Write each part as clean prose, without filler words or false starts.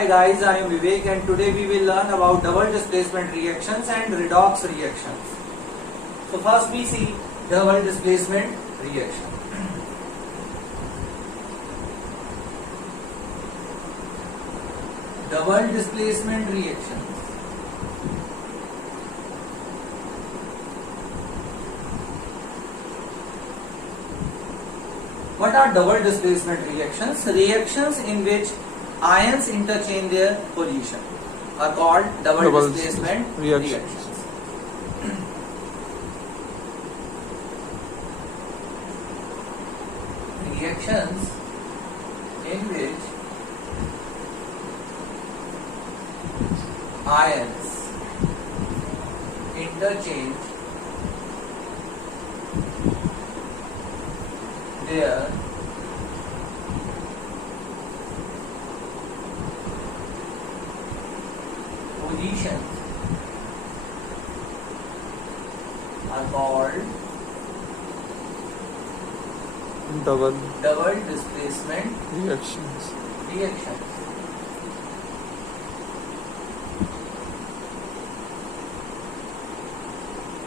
Hi guys, I am Vivek and today we will learn about double displacement reactions and redox reactions. So first we see double displacement reaction. Double displacement reactions. What are double displacement reactions? Reactions in which ions interchange their position are called double displacement reactions. Reactions in which ions interchange their positions are called double displacement reactions.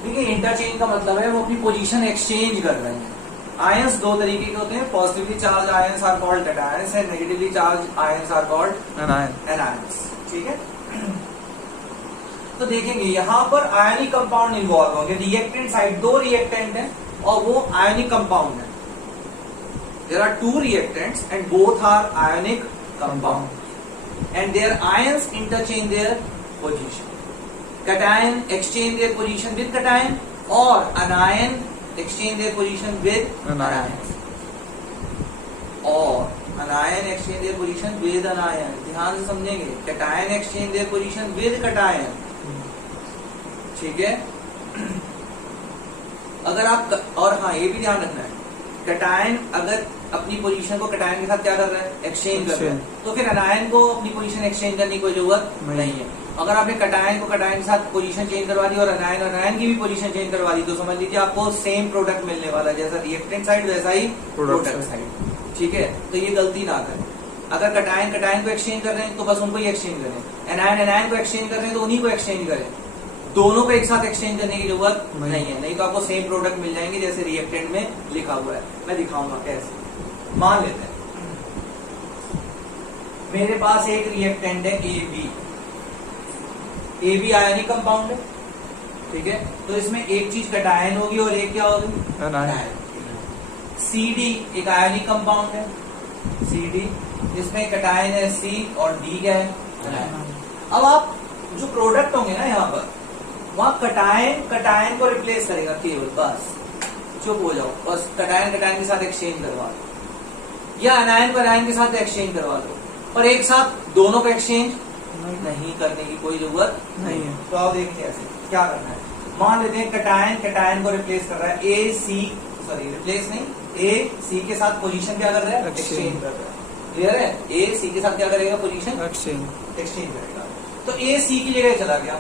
देखिए interchange का मतलब है वो अपनी position exchange कर रहे हैं. Ions दो तरीके के होते हैं. Positively charge ions are called cations and negatively charge ions are called anions. ठीक है. तो देखेंगे यहाँ पर आयनिक कंपाउंड इन्वॉल्व होंगे. रिएक्टेंट साइड दो रिएक्टेंट है और वो आयनिक कंपाउंड है. There are two reactants and both are ionic compound and their ions interchange their position. cation exchange their position with cation or anion exchange their position with anion or anion exchange their position with anion. ध्यान से समझेंगे. cation exchange their position with cation. ठीक है. अगर आप और हाँ ये भी ध्यान रखना है कैटायन अगर अपनी पोजीशन को कैटायन के साथ क्या कर रहा है एक्सचेंज कर रहा है तो फिर अनायन को अपनी पोजीशन एक्सचेंज करने की कोई जरूरत नहीं है. अगर आपने कैटायन को कैटायन के साथ पोजीशन चेंज करवा दी और अनायन की भी पोजीशन चेंज करवा दी तो समझ लीजिए आपको सेम प्रोडक्ट मिलने वाला है. जैसा रिएक्टेंट साइड वैसा ही प्रोडक्ट साइड. ठीक है. तो ये गलती ना करें. अगर कैटायन को एक्सचेंज कर रहे हैं तो बस उनको ही एक्सचेंज करें. अनायन को एक्सचेंज कर रहे हैं तो उन्हीं को एक्सचेंज करें. दोनों को एक साथ एक्सचेंज करने की जरूरत नहीं है. नहीं तो आपको सेम प्रोडक्ट मिल जाएंगे जैसे रिएक्टेंट में लिखा हुआ है. मैं दिखाऊंगा कैसे. मान लेते हैं मेरे पास एक रिएक्टेंट है ए बी आयनिक कंपाउंड है. ठीक है. तो इसमें एक चीज कैटायन होगी और एक क्या होगी एनायन. सी डी एक आयनिक कंपाउंड है. सी डी जिसमें कैटायन है सी और डी क्या है एनायन. अब आप जो प्रोडक्ट होंगे ना यहाँ पर वहां कैटायन को रिप्लेस करेगा केवल. बस चुप हो जाओ. बस कैटायन के साथ एक्सचेंज करवा दो या अनायन को अनायन के साथ एक्सचेंज करवा दो. पर एक साथ दोनों को एक्सचेंज नहीं करने की कोई जरूरत नहीं है. तो आप देखिए ऐसे क्या करना है. मान लेते हैं कैटायन को रिप्लेस कर रहा है रिप्लेस नहीं ए सी के साथ पोजीशन क्या कर रहा है एक्सचेंज कर रहा है. क्लियर है. ए सी के साथ क्या करेगा पोजीशन एक्सचेंज करेगा. तो ए सी की जगह चला गया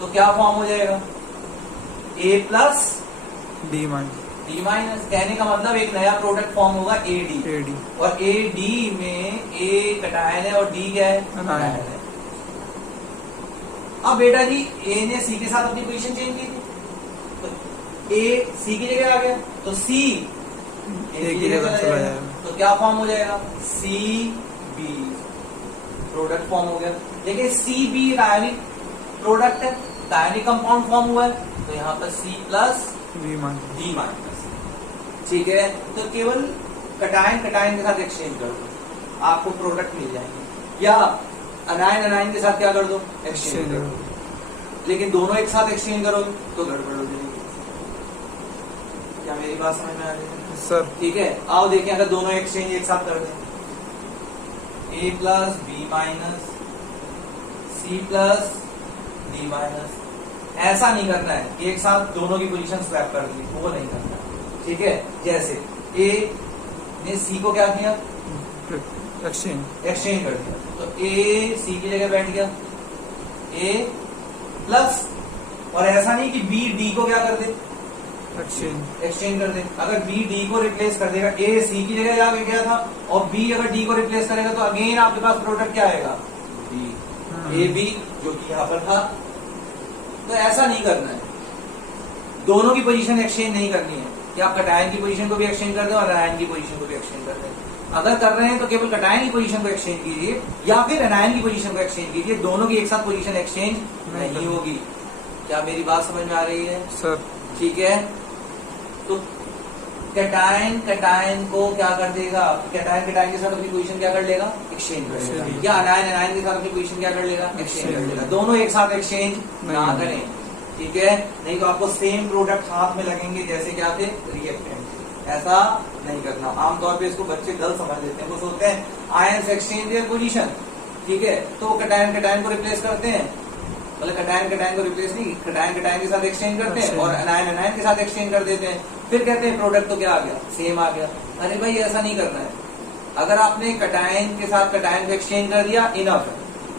तो क्या फॉर्म हो जाएगा ए प्लस डी माइनस. कहने का मतलब एक नया प्रोडक्ट फॉर्म होगा ए डी और ए डी में ए कैटायन है और डी क्या है एनायन है. अब बेटा जी ए ने सी के साथ अपनी पोजीशन चेंज की थी तो ए सी की जगह आ गया तो सी ए की जगह चला जाएगा. तो क्या फॉर्म हो जाएगा सी बी. प्रोडक्ट फॉर्म हो गया. लेकिन सी बी आयनिक प्रोडक्ट है. आयनिक कंपाउंड फॉर्म हुआ है तो यहाँ पर सी प्लस डी माइनस. ठीक है. तो केवल कैटायन के साथ एक्सचेंज कर दो आपको प्रोडक्ट मिल जाएंगे. या अनायन के साथ क्या कर दो एक्सचेंज कर दो. लेकिन दोनों एक साथ एक्सचेंज करो तो गड़बड़ हो जाएगी. क्या मेरी बात समझ में आ रही है सर. ठीक है. आओ देखें अगर दोनों एक्सचेंज एक साथ कर दें A plus B minus C plus D minus. ऐसा नहीं करना है कि एक साथ दोनों की पोजीशन स्वैप कर दी. वो नहीं करना. ठीक है. जैसे ए ने सी को क्या किया एक्सचेंज कर दिया तो ए सी की जगह बैठ गया ए प्लस. और ऐसा नहीं कि बी डी को क्या कर दे एक्सचेंज कर दे. अगर बी डी को रिप्लेस कर देगा ए सी की जगह जाके गया था और बी अगर डी को रिप्लेस करेगा तो अगेन आपके पास प्रोडक्ट क्या आएगा ए बी जो कि यहाँ पर था। तो ऐसा नहीं करना है, दोनों की पोजीशन एक्सचेंज नहीं करनी है कि आप कटायन की पोजीशन को भी एक्सचेंज कर दें और एनायन की पोजीशन को भी एक्सचेंज कर दें। अगर कर रहे हैं तो केवल कटायन की पोजीशन को एक्सचेंज कीजिए या फिर एनायन की पोजीशन को एक्सचेंज कीजिए, दोनों की एक साथ पोजीशन एक्सचेंज नहीं होगी। क्या मेरी बात समझ में आ रही है सर? ठीक है। तो कटायन को क्या कर देगा, कटायन के साथ अपनी पोजीशन क्या कर लेगा, एक्सचेंज कर लेगा, या अनायन के साथ अपनी पोजीशन क्या कर लेगा, एक्सचेंज कर लेगा। दोनों एक साथ एक्सचेंज ना करें, ठीक है, नहीं तो आपको सेम प्रोडक्ट हाथ में लगेंगे जैसे क्या थे रिएक्टेंट। ऐसा नहीं करना। आमतौर पे इसको बच्चे गलत समझ लेते हैं, वो सोचते हैं आयंस एक्सचेंज देयर पोजीशन, ठीक है, तो कटायन को रिप्लेस करते हैं, मतलब कटायन को रिप्लेस नहीं, कटायन के साथ एक्सचेंज करते हैं और अनायन के साथ एक्सचेंज कर देते हैं, फिर कहते हैं प्रोडक्ट तो क्या आ गया, सेम आ गया। अरे भाई ऐसा नहीं करना है। अगर आपने कटायन के साथ कटायन को एक्सचेंज कर दिया, इनफ है,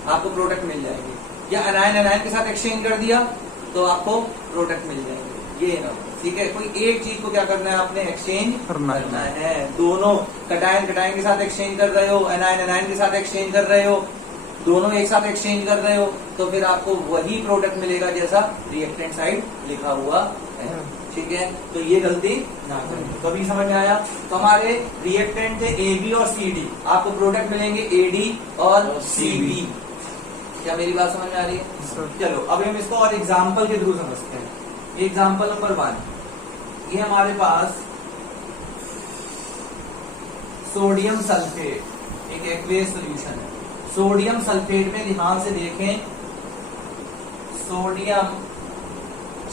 आपको प्रोडक्ट मिल जाएंगे, या अनायन के साथ एक्सचेंज कर दिया तो आपको प्रोडक्ट मिल जाएंगे, ये इनफ है, ठीक है। कोई एक चीज को क्या करना है, आपने एक्सचेंज करना है। दोनों कटायन के साथ एक्सचेंज कर रहे हो, अनायन के साथ एक्सचेंज कर रहे हो, दोनों एक साथ एक्सचेंज कर रहे हो, तो फिर आपको वही प्रोडक्ट मिलेगा जैसा रिएक्टेंट साइड लिखा हुआ है, ठीक है। तो ये गलती ना करें। तो अभी समझ में आया। तो हमारे रिएक्टेंट थे ए बी और सी डी, आपको प्रोडक्ट मिलेंगे ए डी और सी बी। क्या मेरी बात समझ में आ रही है? चलो अभी हम इसको और एग्जाम्पल के थ्रू समझते हैं। एग्जाम्पल नंबर 1, ये हमारे पास सोडियम सल्फेट एक एक्वेस सोल्यूशन है। सोडियम सल्फेट में ध्यान से देखें, सोडियम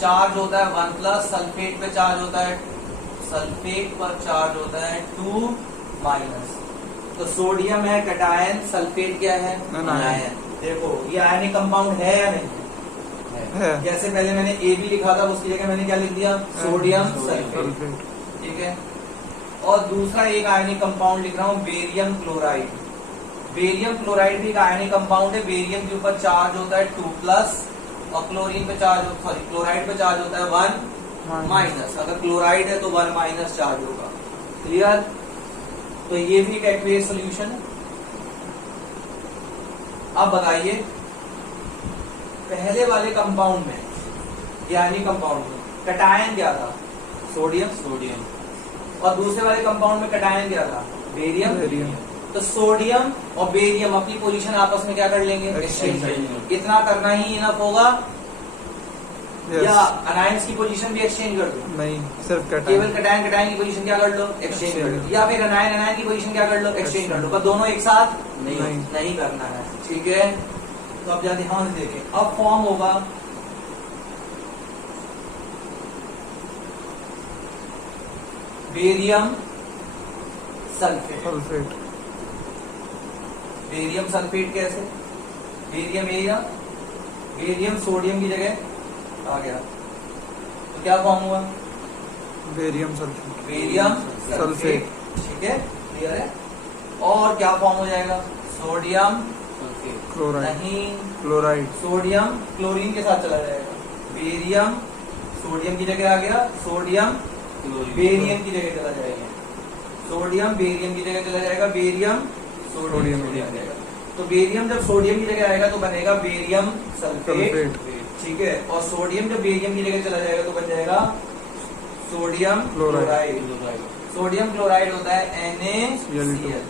चार्ज होता है 1+, सल्फेट पे चार्ज होता है, सल्फेट पर चार्ज होता है 2-। तो सोडियम है कटायन, सल्फेट क्या है, आयन। देखो ये आयनिक कंपाउंड है या नहीं है? जैसे पहले मैंने ए बी लिखा था, उसकी जगह मैंने क्या लिख दिया, सोडियम सल्फेट, ठीक है। और दूसरा एक आयनिक कंपाउंड लिख रहा हूं, बेरियम क्लोराइड। बेरियम क्लोराइड भी एक आयनिक कंपाउंड है। बेरियम के ऊपर चार्ज होता है 2+ और क्लोरीन पे क्लोराइड पे चार्ज होता है 1-। अगर क्लोराइड है तो 1- चार्ज होगा। क्लियर? तो ये भी एक एक्वेस सोल्यूशन है। अब बताइए, पहले वाले कंपाउंड में, यानी कंपाउंड में कटायन क्या था, सोडियम, और दूसरे वाले कंपाउंड में कटायन क्या था, बेरियम। तो सोडियम और बेरियम अपनी पोजीशन आपस में क्या कर लेंगे, एक्सचेंज कर लेंगे। इतना करना ही इनफ होगा, या अनायंस की पोजीशन भी एक्सचेंज कर दो? नहीं, सिर्फ केवल कटायन की पोजीशन क्या कर लो, एक्सचेंज कर लो, या फिर अनायन की पोजीशन क्या कर लो, एक्सचेंज कर लो। पर दोनों एक साथ नहीं करना है, ठीक है। तो अब ध्यान से देखें, अब फॉर्म होगा बेरियम सल्फेट। बेरियम सल्फेट कैसे, बेरियम सोडियम की जगह आ गया, तो क्या फॉर्म हुआ, बेरियम सल्फेट, ठीक है, क्लियर है। और क्या फॉर्म हो जाएगा, सोडियम क्लोराइड, सोडियम क्लोरीन के साथ चला जाएगा, बेरियम सोडियम की जगह आ गया, सोडियम बेरियम की जगह चला जाएगा, सोडियम बेरियम की जगह चला जाएगा, बेरियम सोडियम की जगह जाएगा। तो बेरियम जब सोडियम की जगह आएगा तो बनेगा बेरियम सल्फेट, ठीक है। और सोडियम जब बेरियम की जगह चला जाएगा तो बन जाएगा सोडियम क्लोराइड। सोडियम क्लोराइड होता है NaCl।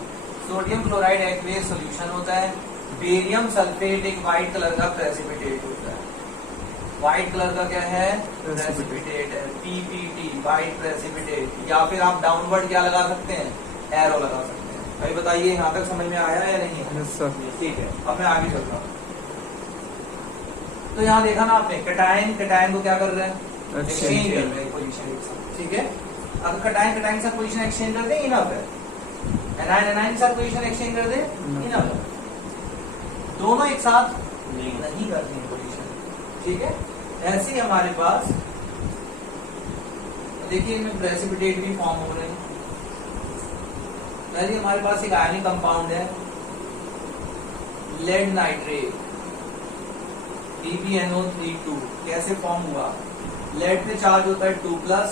Sodium chloride aqueous solution होता है। बेरियम सल्फेट एक व्हाइट कलर का प्रेसिपिटेट होता है। व्हाइट कलर का क्या है, प्रेसिपिटेट है, PPT, व्हाइट प्रेसिपिटेट। या फिर आप डाउनवर्ड क्या लगा सकते हैं, एरो लगा सकते हैं। भाई बताइए यहाँ तक समझ में आया या नहीं? ठीक है, अब मैं आगे चलता हूँ। तो यहाँ देखा ना आपने, कटायन को क्या कर रहे हैं, एक्सचेंज कर रहे हैं पोजीशन एक साथ, ठीक है। अगर कटायन के साथ पोजीशन एक्सचेंज कर दे, इनफ है। एनायन के साथ पोजीशन एक्सचेंज कर दे, इनफ है। दोनों एक साथ नहीं करते हैं पोजीशन, ठीक है। ऐसे ही हमारे पास देखिए इनमें प्रेसिपिटेट भी फॉर्म हो रहे हैं। पहले हमारे पास एक आयनिक कंपाउंड है, लेड नाइट्रेट, PbNO3 कैसे फॉर्म हुआ, लेड पे चार्ज होता है 2+,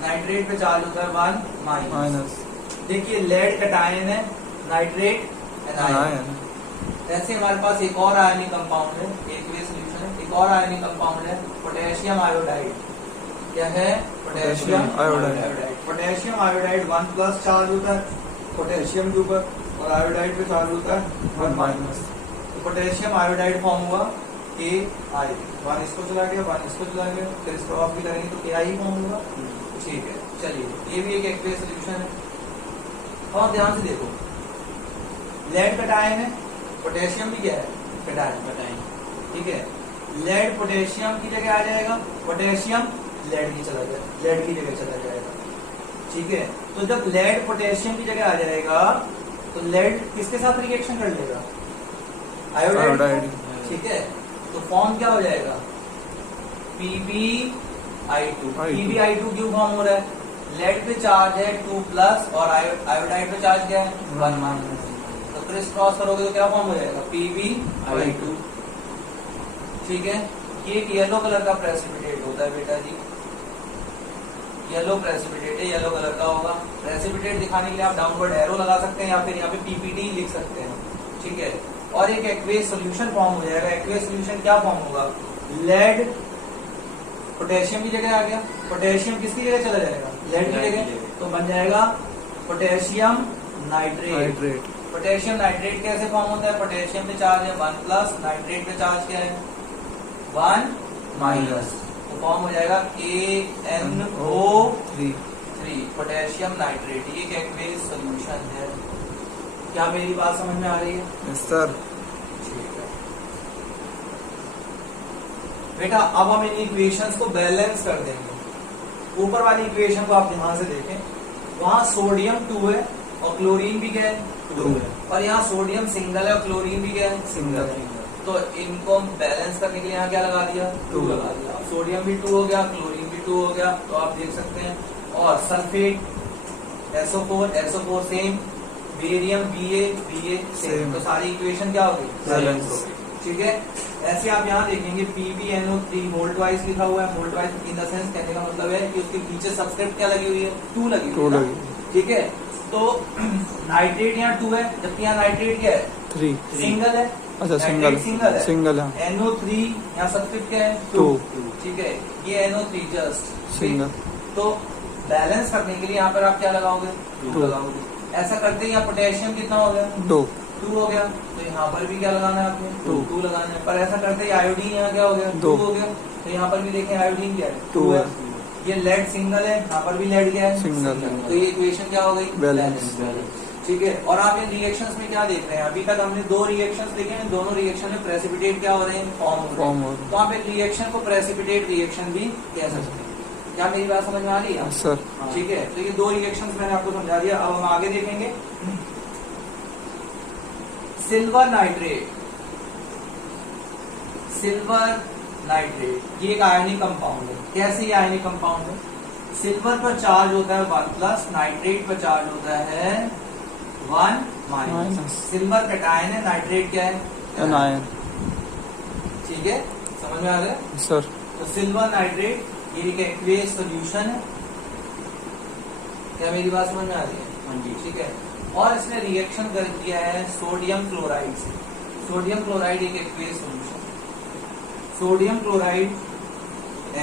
नाइट्रेट पे चार्ज होता है 1-। देखिए लेड कटायन है, नाइट्रेट एनायन, ऐसे हमारे पास एक और आयनिक कंपाउंड है, एक्वियस सॉल्यूशन है, एक और आयनिक कंपाउंड है पोटेशियम आयोडाइड। क्या है? Potassium iodide. Potassium iodide 1+ charge होता है पोटेशियम के ऊपर और आयोडाइड पे चार्ज होता है 1-। तो पोटेशियम आयोडाइड फॉर्म हुआ KI, 1 इसको चला गया 1 इसको चला गया, फिर इसको ऑफ भी करेंगे तो KI फॉर्म होगा। ठीक है, चलिए ये भी एक एक्वियस सॉल्यूशन है। और ध्यान से देखो, लेड कटायन है, पोटेशियम भी क्या है? कटायन। ठीक है, लेड पोटेशियम की जगह आ जाएगा, पोटेशियम लेड की जगह चला जाएगा। ठीक है, तो जब लेड पोटेशियम की जगह आ जाएगा तो लेड किसके साथ रिएक्शन कर लेगा? आयोडाइड। ठीक है, तो फॉर्म क्या हो जाएगा? PbI2। PbI2 क्यों फॉर्म हो रहा है? लेड पे चार्ज है 2+ और आयोडाइड पे चार्ज क्या है? 1-। तो क्रिस क्रॉस करोगे तो क्या फॉर्म हो जाएगा? PbI2। ठीक है, ये एक येलो कलर का प्रेसिपिटेट होता है बेटा जी, येलो प्रेसिपिटेट है, येलो कलर का होगा। प्रेसिपिटेट दिखाने के लिए आप डाउनवर्ड एरो लगा सकते हैं या फिर यहाँ पे PPT लिख सकते हैं। ठीक है, और एक एक्वेस सॉल्यूशन फॉर्म हो जाएगा। एक्वेस सॉल्यूशन क्या फॉर्म होगा? लेड पोटेशियम की जगह आ गया, पोटेशियम किसकी जगह चला जाएगा? लेड की जगह, तो बन जाएगा पोटेशियम नाइट्रेट। पोटेशियम नाइट्रेट कैसे फॉर्म होता है? पोटेशियम पे चार्ज है 1+, नाइट्रेट पे चार्ज क्या है? 1-। तो फॉर्म हो जाएगा KNO3, पोटेशियम नाइट्रेट। ये एक एक्वेस सॉल्यूशन है। क्या मेरी बात समझ में आ रही है? Yes sir. ठीक है बेटा, अब हम इन इक्वेशंस को बैलेंस कर देंगे। ऊपर वाली इक्वेशन को आप ध्यान से देखें, वहां सोडियम 2 है और क्लोरीन भी क्या है? 2 है, और यहाँ सोडियम सिंगल है और क्लोरीन भी क्या है? सिंगल है। तो इनको बैलेंस करने के लिए यहाँ क्या लगा दिया? 2 लगा दिया। सोडियम भी 2 हो गया, क्लोरीन भी 2 हो गया, तो आप देख सकते हैं। और sulphate SO4 same, barium Ba same, तो सारी इक्वेशन क्या होगी? बैलेंस। ठीक है, ऐसे आप यहाँ देखेंगे PbNO3 वोल्ट वाइज लिखा हुआ है। Volt wise in the sense कहने का मतलब है कि उसके पीछे सब्सक्रिप्ट क्या लगी हुई है? 2 लगी हुई है। ठीक है, तो नाइट्रेट यहाँ 2 है, जबकि यहाँ नाइट्रेट क्या है? 3 सिंगल है। अच्छा, सिंगल है। NO3 यहाँ सब्सक्रिप्ट क्या है? 2। ठीक है, ये NO3 जस्ट सिंगल। तो बैलेंस करने के लिए यहाँ पर आप क्या लगाओगे? 2 लगाओगे। ऐसा करते ही यहाँ पोटेशियम कितना हो गया? 2 हो गया, तो यहाँ पर भी क्या लगाना है आपने? 2 लगाना है। पर ऐसा करते ही आयोडीन यहाँ क्या हो गया? 2 हो गया, तो यहाँ पर भी देखें आयोडीन क्या है? 2 है। ये लेड सिंगल है, यहाँ पर भी लेड क्या है? सिंगल है। तो ये इक्वेशन क्या हो गई? बैलेंस। ठीक है, और आप इन रिएक्शंस में क्या देख रहे हैं? अभी तक हमने 2 रिएक्शंस देखे हैं, दोनों रिएक्शन में प्रेसिपिटेट क्या हो रहे हैं? फॉर्म हो रहे हैं। तो आप एक रिएक्शन को प्रेसिपिटेट रिएक्शन भी कह सकते हैं। क्या मेरी बात समझ में आ रही है सर? ठीक है, तो ये 2 रिएक्शंस मैंने आपको समझा दिया। अब हम आगे देखेंगे। सिल्वर नाइट्रेट, ये एक आयनिक कंपाउंड है। कैसे ये आयनिक कंपाउंड है? सिल्वर पर चार्ज होता है 1+, नाइट्रेट पर चार्ज होता है 1-। सिल्वर कैटायन है, नाइट्रेट क्या है? एनायन। ठीक है, समझ में आ रहा है सर? तो सिल्वर नाइट्रेट ये एक एक्वेस सॉल्यूशन है। क्या मेरी बात समझ में आ रही है? हाँ जी। ठीक है, और इसने रिएक्शन कर किया है सोडियम क्लोराइड से। सोडियम क्लोराइड एक aqueous solution. Sodium chloride Na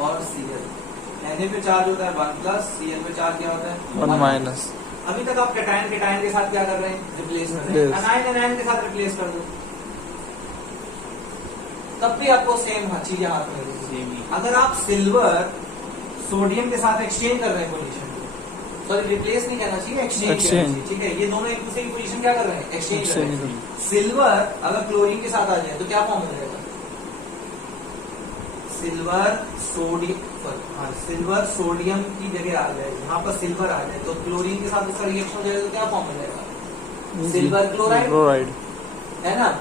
और Cl। Na पे चार्ज होता है 1+, Cl पे चार्ज क्या होता है? 1-। अभी तक आप कैटायन के साथ क्या कर रहे हैं? रिप्लेस कर रहे हैं। एनायन के साथ रिप्लेस कर दो, तब भी आपको सेम चीजें हाथ में रहेगी। अगर आप सिल्वर सोडियम के साथ एक्सचेंज कर रहे हैं पोजीशन, सॉरी रिप्लेस नहीं करना चाहिए, एक्सचेंज। ठीक है, ये दोनों एक दूसरे की पोजीशन क्या कर रहे हैं? एक्सचेंज कर रहे हैं। सिल्वर अगर क्लोरीन के साथ आ जाए तो क्या फॉर्म हो जाएगा? सिल्वर सोडियम की जगह आ जाए, यहाँ पर सिल्वर आ जाए तो क्लोरीन के साथ उसका रिएक्शन हो जाएगा तो क्या फॉर्म हो जाएगा? सिल्वर क्लोराइड, है ना।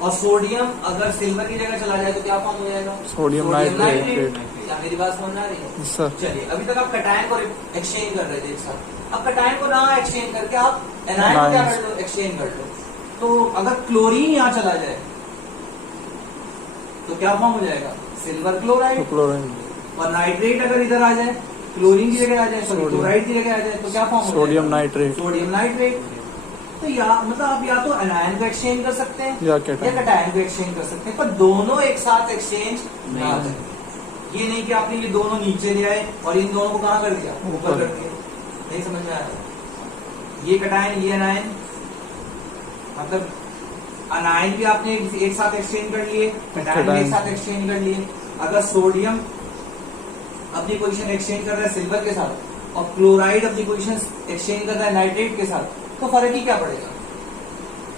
और सोडियम अगर सिल्वर की जगह चला जाए तो क्या फॉर्म हो जाएगा? Sodium nitrate. क्या मेरी बात समझ आ रही है? सर चलिए, अभी तक आप कैटायन को एक्सचेंज कर रहे थे एक साथ, अब कैटायन को ना एक्सचेंज करके आप एनायन को क्या कर लो? एक्सचेंज कर लो। तो अगर क्लोरीन यहाँ चला जाए तो क्या फॉर्म हो जाएगा? Silver chloride. और नाइट्रेट अगर इधर आ जाए, क्लोरीन की जगह आ जाए, क्लोराइड की जगह आ जाए तो क्या फॉर्म हो? Sodium nitrate. तो या मतलब आप या तो अनायन को एक्सचेंज कर सकते हैं या कटायन को एक्सचेंज कर सकते हैं, पर दोनों एक साथ एक्सचेंज नहीं हो सकते। ये नहीं कि आपने ये दोनों नीचे ले आए और इन दोनों को कहाँ कर दिया, ऊपर कर दिया। नहीं समझ में आया? ये कटायन ये अनायन, मतलब अनायन भी आपने एक साथ एक्सचेंज कर लिए, कटायन भी एक साथ एक्सचेंज कर लिए। अगर सोडियम अपनी पोजीशन एक्सचेंज कर रहा है सिल्वर के साथ और क्लोराइड अपनी पोजीशन एक्सचेंज कर रहा है नाइट्रेट के साथ, तो फर्क ही क्या पड़ेगा?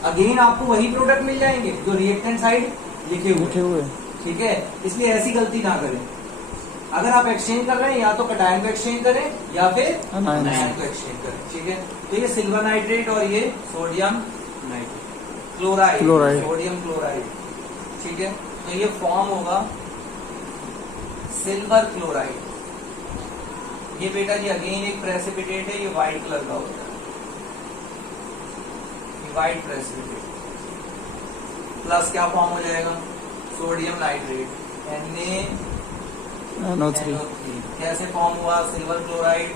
अगेन आपको वही प्रोडक्ट मिल जाएंगे जो रिएक्टेंट साइड लिखे हुए। ठीक है, इसलिए ऐसी गलती ना करें। अगर आप एक्सचेंज कर रहे हैं या तो कटायन को एक्सचेंज करें या फिर अनायन को एक्सचेंज करें। ठीक है, तो ये सिल्वर नाइट्रेट और ये सोडियम क्लोराइड, सोडियम क्लोराइड। ठीक है, तो ये फॉर्म होगा सिल्वर क्लोराइड। ये बेटा जी अगेन एक प्रेसिपिटेट है, ये व्हाइट कलर का होता है, व्हाइट प्रेसिपिटेट। प्लस क्या फॉर्म हो जाएगा, सोडियम नाइट्रेट NaNO3। कैसे फॉर्म हुआ, सिल्वर क्लोराइड,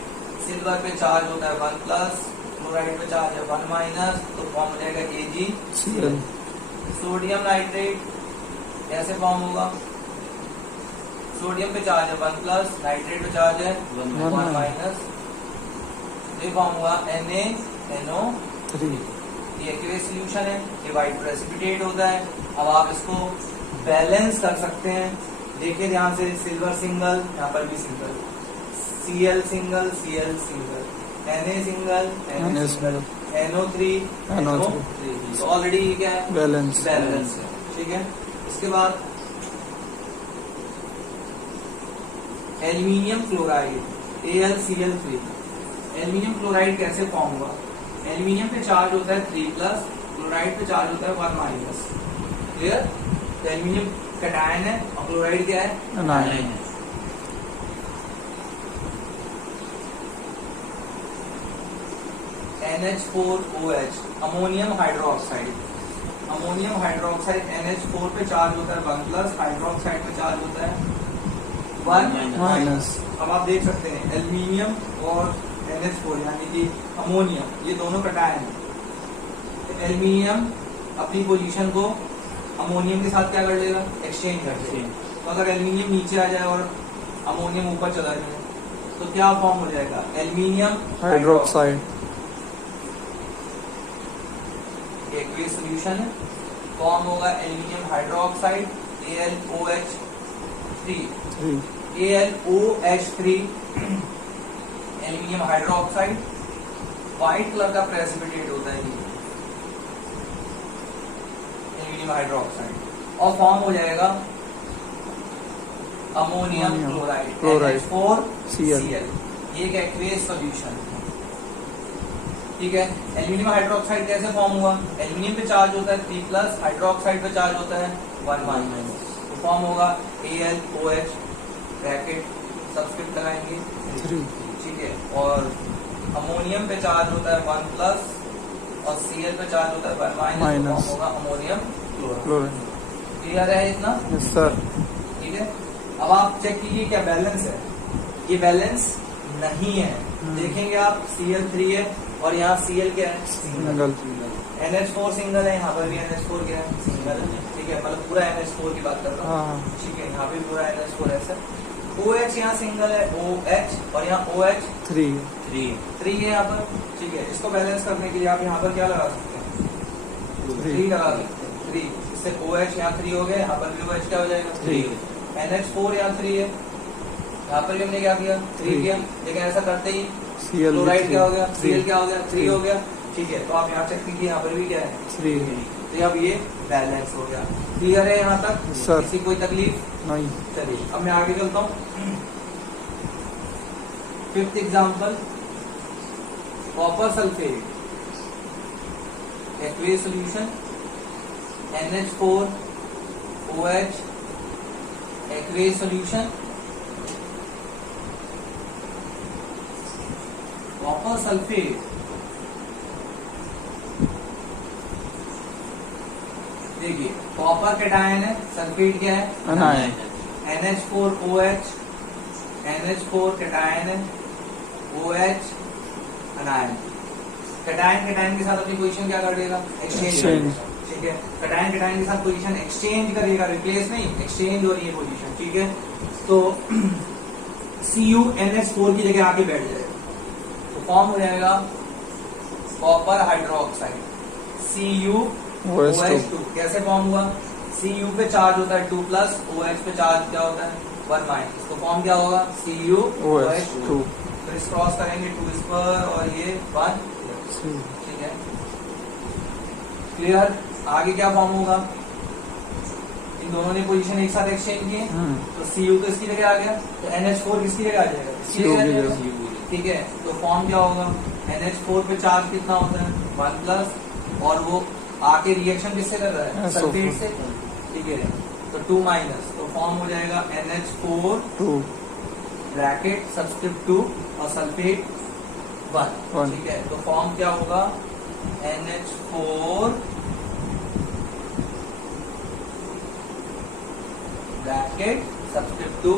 सिल्वर पे चार्ज होता है 1 प्लस, क्लोराइड पे चार्ज है 1 माइनस, तो फॉर्म हो जाएगा AgCl। सोडियम नाइट्रेट कैसे फॉर्म होगा, सोडियम पे चार्ज है 1 प्लस, नाइट्रेट पे चार्ज है 1 माइनस, ये फॉर्म हुआ NaNO3। ये एक्वेस सॉल्यूशन है, ये व्हाइट प्रेसिपिटेट होता है। अब आप इसको बैलेंस कर सकते हैं। देखिए ध्यान से, सिल्वर सिंगल, यहाँ पर भी single, Cl single, Cl single, Na single, Na single, NO3 तो ऑलरेडी क्या है, बैलेंस है। ठीक है, इसके बाद aluminium chloride AlCl3। Aluminium chloride कैसे फॉर्म हुआ, एल्यूमिनियम पे चार्ज होता है 3 प्लस, क्लोराइड पे चार्ज होता है 1 माइनस। क्लियर? तो एल्यूमिनियम कटायन है और क्लोराइड क्या है, अनायन है। NH4OH ammonium hydroxide. Ammonium hydroxide NH4 पे चार्ज होता है 1 प्लस, हाइड्रोक्साइड पे चार्ज होता है 1 माइनस। अब आप देख सकते हैं एल्यूमिनियम और NH4 यानी कि अमोनियम, ये दोनों कटायन है। एल्यूमिनियम अपनी पोजीशन को अमोनियम के साथ क्या कर लेगा, एक्सचेंज कर लेगा। तो अगर एल्यूमिनियम नीचे आ जाए और अमोनियम ऊपर चला जाए तो क्या फॉर्म हो जाएगा, एल्यूमिनियम हाइड्रोक्साइड। एक्वेस सॉल्यूशन है, फॉर्म होगा aluminium hydroxide AlOH3। AlOH3 aluminium hydroxide white colour का प्रेसिपिटेट होता है एल्यूमिनियम हाइड्रोक्साइड, और फॉर्म हो जाएगा अमोनियम क्लोराइड NH4Cl। ये एक एक्वेस सॉल्यूशन है। ठीक है, एल्यूमिनियम हाइड्रोक्साइड कैसे फॉर्म हुआ, एल्यूमिनियम पे चार्ज होता है 3 प्लस, हाइड्रोक्साइड पे चार्ज होता है 1 माइनस, तो फॉर्म होगा AlOH ब्रैकेट सब्सक्रिप्ट लगाएंगे 3। ठीक है, और अमोनियम पे चार्ज होता है 1 प्लस और Cl पे चार्ज होता है 1 माइनस, तो फॉर्म होगा अमोनियम क्लोराइड। क्लियर है इतना? Yes sir. ठीक है, अब आप चेक कीजिए क्या बैलेंस है, ये बैलेंस नहीं है। देखेंगे आप Cl3 है और यहाँ Cl क्या है, सिंगल। NH4 सिंगल है, यहाँ पर भी NH4 क्या है, सिंगल है। ठीक है, मतलब पूरा NH4 की बात कर रहा हूँ। ठीक है, यहाँ भी पूरा NH4 है सर। OH यहाँ सिंगल है OH और यहाँ OH3 है यहाँ पर। ठीक है, इसको बैलेंस करने के लिए आप यहाँ पर क्या लगा सकते हैं, 3 लगा सकते हैं। 3 इससे OH यहाँ 3 हो गया, यहाँ पर भी OH क्या हो जाएगा 3। NH4 यहाँ 3 है, यहाँ पर भी हमने क्या किया 3 किया, लेकिन ऐसा करते ही क्लोराइड क्या हो गया, Cl क्या हो गया 3 हो गया। ठीक है, तो आप यहाँ चेक कीजिए, यहाँ पर भी क्या है 3 है, तो अब ये बैलेंस हो गया। क्लियर है यहाँ तक सर? किसी कोई तकलीफ नहीं? चलिए अब मैं आगे चलता हूँ। 5th example, copper sulphate aqueous solution NH4OH aqueous solution, copper sulphate देखिए कॉपर कैटायन है, सल्फेट क्या है, अनायन। NH4OH NH4 कैटायन है, OH अनायन। कैटायन के साथ अपनी पोजीशन क्या कर देगा, एक्सचेंज। ठीक है, कैटायन के साथ पोजीशन एक्सचेंज करेगा, रिप्लेस नहीं, एक्सचेंज हो रही है पोजीशन। ठीक है, तो CuNH4 की जगह आके बैठ जाएगा, तो फॉर्म हो जाएगा कॉपर हाइड्रोक्साइड CuOH2। कैसे फॉर्म हुआ, Cu पे चार्ज होता है 2+, OH पे चार्ज क्या होता है 1-, तो फॉर्म क्या होगा CuOH2। तो इस क्रॉस करेंगे 2 और ये 1। ठीक है, क्लियर। आगे क्या फॉर्म होगा, इन दोनों ने पोजीशन एक साथ एक्सचेंज किए, तो Cu तो इसकी जगह आ गया, तो NH4 किसकी जगह आ जाएगा, इसकी जगह आ जाएगा। ठीक है, तो फॉर्म क्या होगा, NH4 पे चार्ज कितना होता है 1+, और वो आके रिएक्शन किससे कर रहा है, सल्फेट से। ठीक है, तो 2-, तो फॉर्म हो जाएगा NH4 ब्रैकेट सब्सक्रिप्ट 2 और सल्फेट 1। ठीक है, तो फॉर्म क्या होगा NH4 bracket subscript 2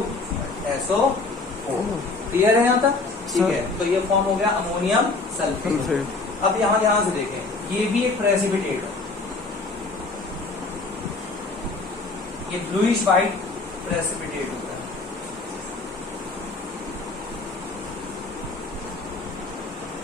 SO4। Clear है यहाँ तक। ठीक है, तो ये फॉर्म हो गया अमोनियम सल्फेट। अब यहाँ ध्यान से देखें, ये भी एक प्रेसिपिटेट है, ये ब्लूइश व्हाइट प्रेसिपिटेट होता है।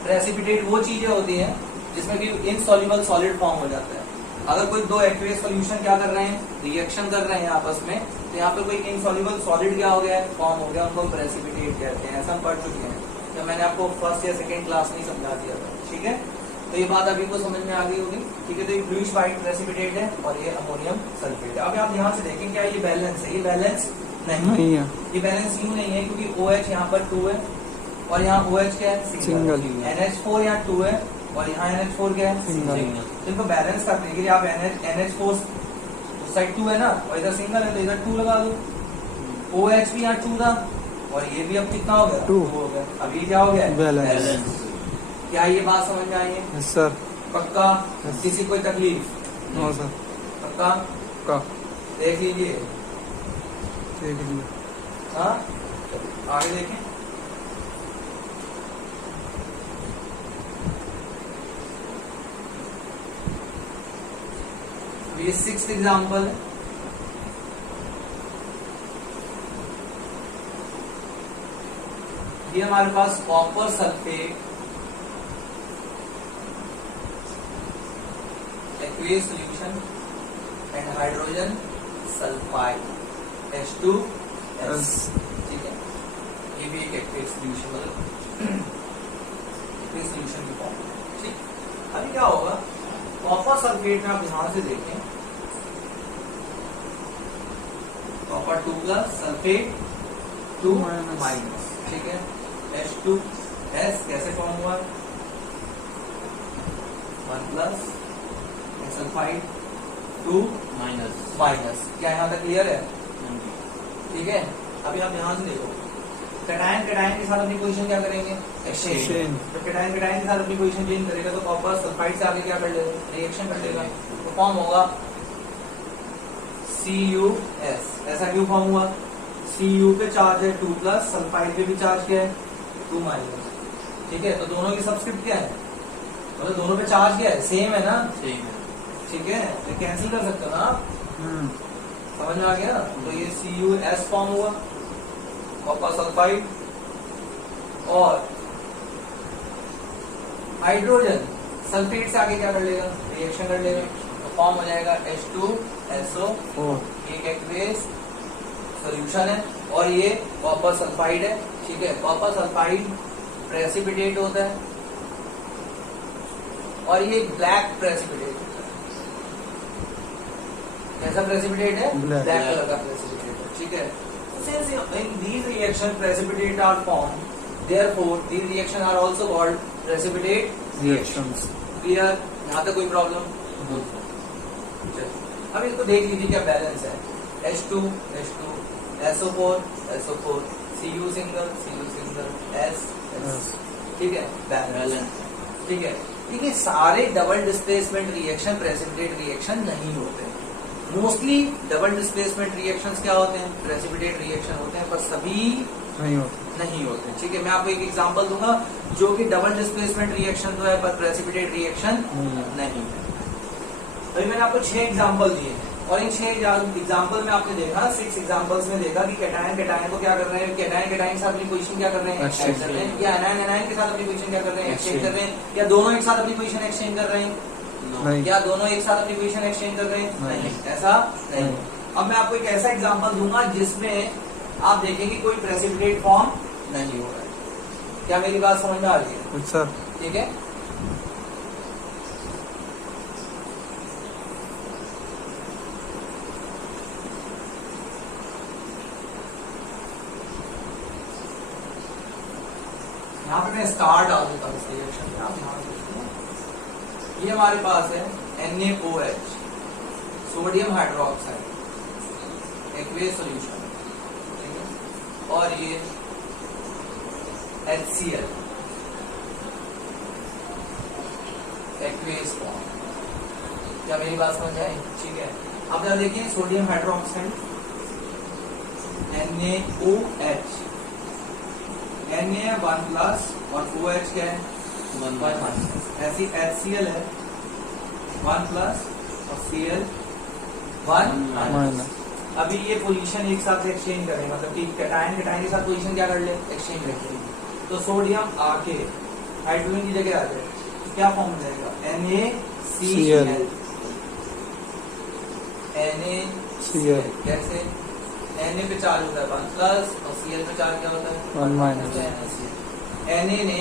प्रेसिपिटेट वो चीजें होती हैं जिसमें कि इनसॉल्युबल सॉलिड फॉर्म हो जाता है। अगर कोई दो एक्वेस सॉल्यूशन क्या कर रहे हैं, रिएक्शन कर रहे हैं आपस में, तो यहाँ पे कोई इनसॉल्युबल सॉलिड क्या हो गया है, फॉर्म हो गया, उनको प्रेसिपिटेट कहते हैं। ऐसा हम पढ़ चुके हैं, तो मैंने आपको फर्स्ट या सेकेंड क्लास में समझा दिया था। ठीक है, तो ये बात अभी को समझ में आ गई होगी। ठीक है, तो ये ब्लूइश व्हाइट प्रेसिपिटेट है और ये अमोनियम सल्फेट है। अब आप ध्यान से देखें, क्या ये बैलेंस है, ये बैलेंस नहीं है। ये बैलेंस क्यों नहीं है, क्योंकि OH यहाँ पर 2 है और यहाँ OH क्या है, सिंगल। NH4 यहाँ 2 है और यहाँ NH4 क्या है, सिंगल। तो इनको बैलेंस करने के लिए आप NH4 साइड 2 है ना, और इधर सिंगल है तो इधर 2 लगा दो। OH भी यहाँ 2 था और ये भी अब कितना हो गया, 2 हो गया। अब ये क्या हो गया, बैलेंस। क्या ये बात समझ में आई है? Yes sir. पक्का? किसी कोई तकलीफ? No sir. पक्का? पक्का। देख लीजिए। देख लीजिए। हाँ, आगे देखें। ये 6th एग्जाम्पल है। ये हमारे पास copper sulphate aqueous solution and hydrogen sulphide H2S। ठीक है, ये भी एक एक्वेस सॉल्यूशन, मतलब एक्वेस सॉल्यूशन की फॉर्म। ठीक, अभी क्या होगा, कॉपर सल्फेट में आप ध्यान से देखें, कॉपर 2+, सल्फेट 2-। ठीक है, H2S कैसे फॉर्म हुआ, 1+, सल्फाइड 2-। क्या यहाँ तक क्लियर है? ठीक है, अभी आप ध्यान से देखो, कैटायन के साथ अपनी पोजीशन क्या करेंगे, एक्सचेंज। तो कैटायन के साथ अपनी पोजीशन चेंज करेगा तो कॉपर सल्फाइड से आगे क्या कर लेगा, रिएक्शन कर लेगा, तो फॉर्म होगा CuS। ऐसा क्यों फॉर्म हुआ, Cu पे चार्ज है 2+, सल्फाइड पे भी चार्ज क्या है 2-। ठीक है, तो दोनों की सब्सक्रिप्ट क्या है, मतलब दोनों पे चार्ज क्या है, सेम है ना, सेम है। ठीक है, तो कैंसिल कर सकते हो ना आप, समझ में आ गया। तो ये CuS फॉर्म हुआ, कॉपर सल्फाइड, और हाइड्रोजन सल्फेट से आगे क्या कर लेगा, रिएक्शन कर लेगा, तो फॉर्म हो जाएगा H2SO4। एक एक्वेस सॉल्यूशन है और ये कॉपर सल्फाइड है। ठीक है, कॉपर सल्फाइड प्रेसिपिटेट होता है और ये ब्लैक प्रेसिपिटेट होता है। कैसा प्रेसिपिटेट है, ब्लैक कलर का प्रेसिपिटेट है। ठीक है, since in these reaction precipitate are formed, therefore these reaction are also called precipitate reactions. Clear? यहाँ तक कोई प्रॉब्लम? अब इसको देख लीजिए क्या बैलेंस है, H2 SO4 Cu single S। ठीक है, बैलेंस। ठीक है, देखिए सारे double displacement reaction precipitate reaction नहीं होते। मोस्टली डबल डिस्प्लेसमेंट रिएक्शंस क्या होते हैं, प्रेसिपिटेट रिएक्शन होते हैं, पर सभी नहीं होता। नहीं होते। ठीक है, मैं आपको एक एग्जांपल दूंगा जो कि डबल डिस्प्लेसमेंट रिएक्शन तो है पर प्रेसिपिटेट रिएक्शन नहीं है। तो मैंने आपको 6 एग्जांपल दिए हैं और इन 6 एग्जांपल में आपने देखा, 6 एग्जांपल्स में देखा कि कैटायन कैटायन को क्या कर रहे हैं, कैटायन कैटायन के साथ अपनी पोजीशन क्या कर रहे हैं, एक्सचेंज कर रहे हैं, या एनायन एनायन के साथ अपनी पोजीशन क्या कर रहे हैं, एक्सचेंज कर रहे हैं, या दोनों एक साथ अपनी पोजीशन एक्सचेंज कर रहे हैं, नहीं। या दोनों एक साथ अपनी पोजीशन एक्सचेंज कर रहे हैं, नहीं, ऐसा नहीं। अब मैं आपको एक ऐसा एग्जांपल दूंगा जिसमें आप देखेंगे कोई प्रेसिपिटेट फॉर्म नहीं हो रहा है। क्या मेरी बात समझ में आ रही है? अच्छा। ठीक है, यहाँ पे मैं स्टार डाल देता हूँ इस रिएक्शन में, आप यहाँ देखिए। ये हमारे पास है NaOH, sodium hydroxide, aqueous solution, ठीक है, और ये HCl, एक्वेस फॉर्म। क्या मेरी बात समझ आई? ठीक है, अब जरा देखिए सोडियम हाइड्रोक्साइड NaOH, Na 1+ और OH क्या है 1-, ऐसी HCl है 1+ और Cl 1-। अभी ये पोजीशन एक साथ एक्सचेंज करें, मतलब कि कैटायन कैटायन के साथ पोजीशन क्या कर ले, एक्सचेंज रखेंगे। तो सोडियम आके हाइड्रोजन की जगह आ जाए, क्या फॉर्म हो जाएगा, NaCl। NaCl कैसे, Na पे चार्ज होता है 1+ और Cl पे चार्ज क्या होता है 1-। Na ने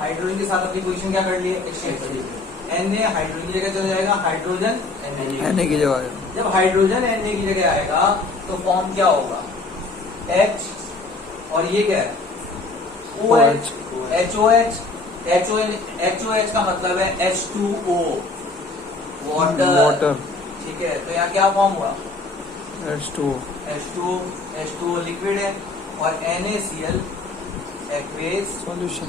हाइड्रोजन के साथ अपनी पोजीशन क्या कर ली है, एक्सचेंज कर ली। Na हाइड्रोजन की जगह चला जाएगा, हाइड्रोजन Na की जगह। जब हाइड्रोजन Na की जगह आएगा तो फॉर्म क्या होगा, H, और ये क्या है OH, HOH का मतलब है H2O, वाटर। ठीक है, तो यहाँ क्या फॉर्म हुआ, H2O लिक्विड है और NaCl एक्वेस सॉल्यूशन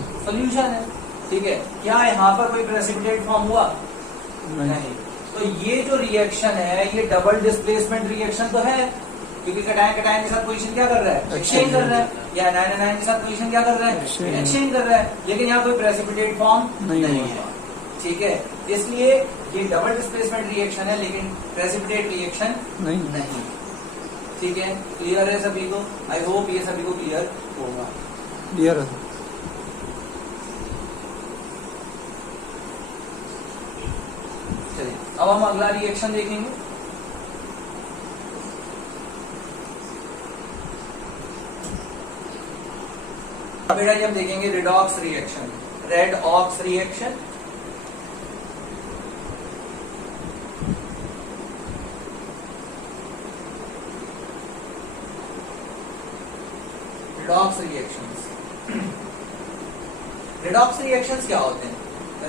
है। ठीक है, क्या यहाँ पर कोई प्रेसिपिटेट फॉर्म हुआ, नहीं। तो ये जो रिएक्शन है ये डबल डिस्प्लेसमेंट रिएक्शन तो है, क्योंकि कैटायन कैटायन के साथ पोजीशन क्या कर रहा है, एक्सचेंज कर रहा है, या एनायन एनायन के साथ पोजीशन क्या कर रहा है, एक्सचेंज कर रहा है, लेकिन यहाँ कोई प्रेसिपिटेट फॉर्म नहीं है। ठीक है, इसलिए ये डबल डिस्प्लेसमेंट रिएक्शन है लेकिन प्रेसिपिटेट रिएक्शन नहीं। ठीक है, क्लियर है सभी को? आई होप ये सभी को क्लियर होगा। क्लियर है। चलिए अब हम अगला रिएक्शन देखेंगे। बेटा जी हम देखेंगे redox reaction, red ox reaction. Redox reactions. Redox reactions क्या होते हैं,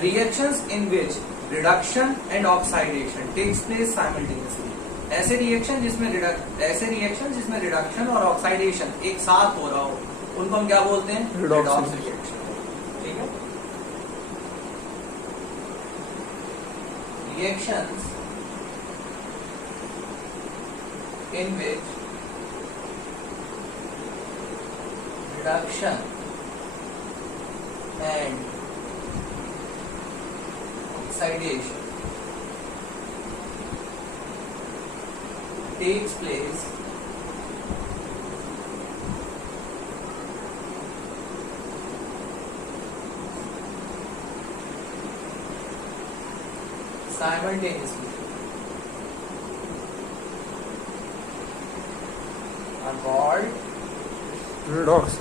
reactions in which reduction and oxidation takes place simultaneously. ऐसे रिएक्शन जिसमें रिडक्शन और ऑक्साइडेशन एक साथ हो रहा हो उनको हम क्या बोलते हैं, रिडॉक्स रिएक्शन। ठीक है, reactions in which reduction and oxidation takes place simultaneously are called redox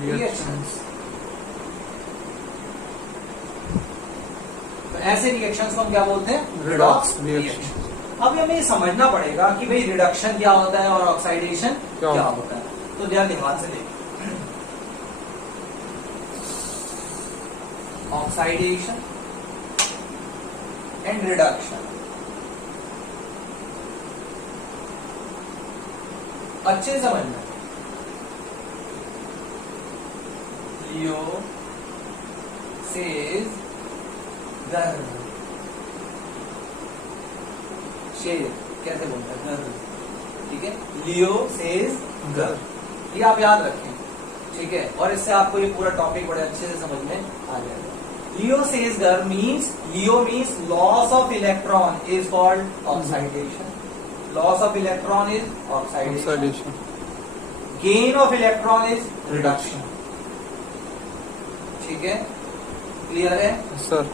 reactions. तो ऐसे रिएक्शंस को हम क्या बोलते हैं, रिडॉक्स रिएक्शन। अब हमें समझना पड़ेगा कि भाई रिडक्शन क्या होता है और ऑक्साइडेशन क्या होता है। तो ध्यान ध्यान से देखिए, ऑक्साइडेशन एंड रिडक्शन अच्छे समझना। लियो सेज गर्म, शेर कैसे बोलते हैं, घर, ठीक है। लियो सेज घर, ये आप याद रखें, ठीक है। और इससे आपको ये पूरा टॉपिक बड़े अच्छे से समझ में आ जाएगा। LEO says GER means, LEO means loss of electron is called oxidation, loss of electron is oxidation, oxidation, gain of electron is reduction, ठीक है, क्लियर है सर।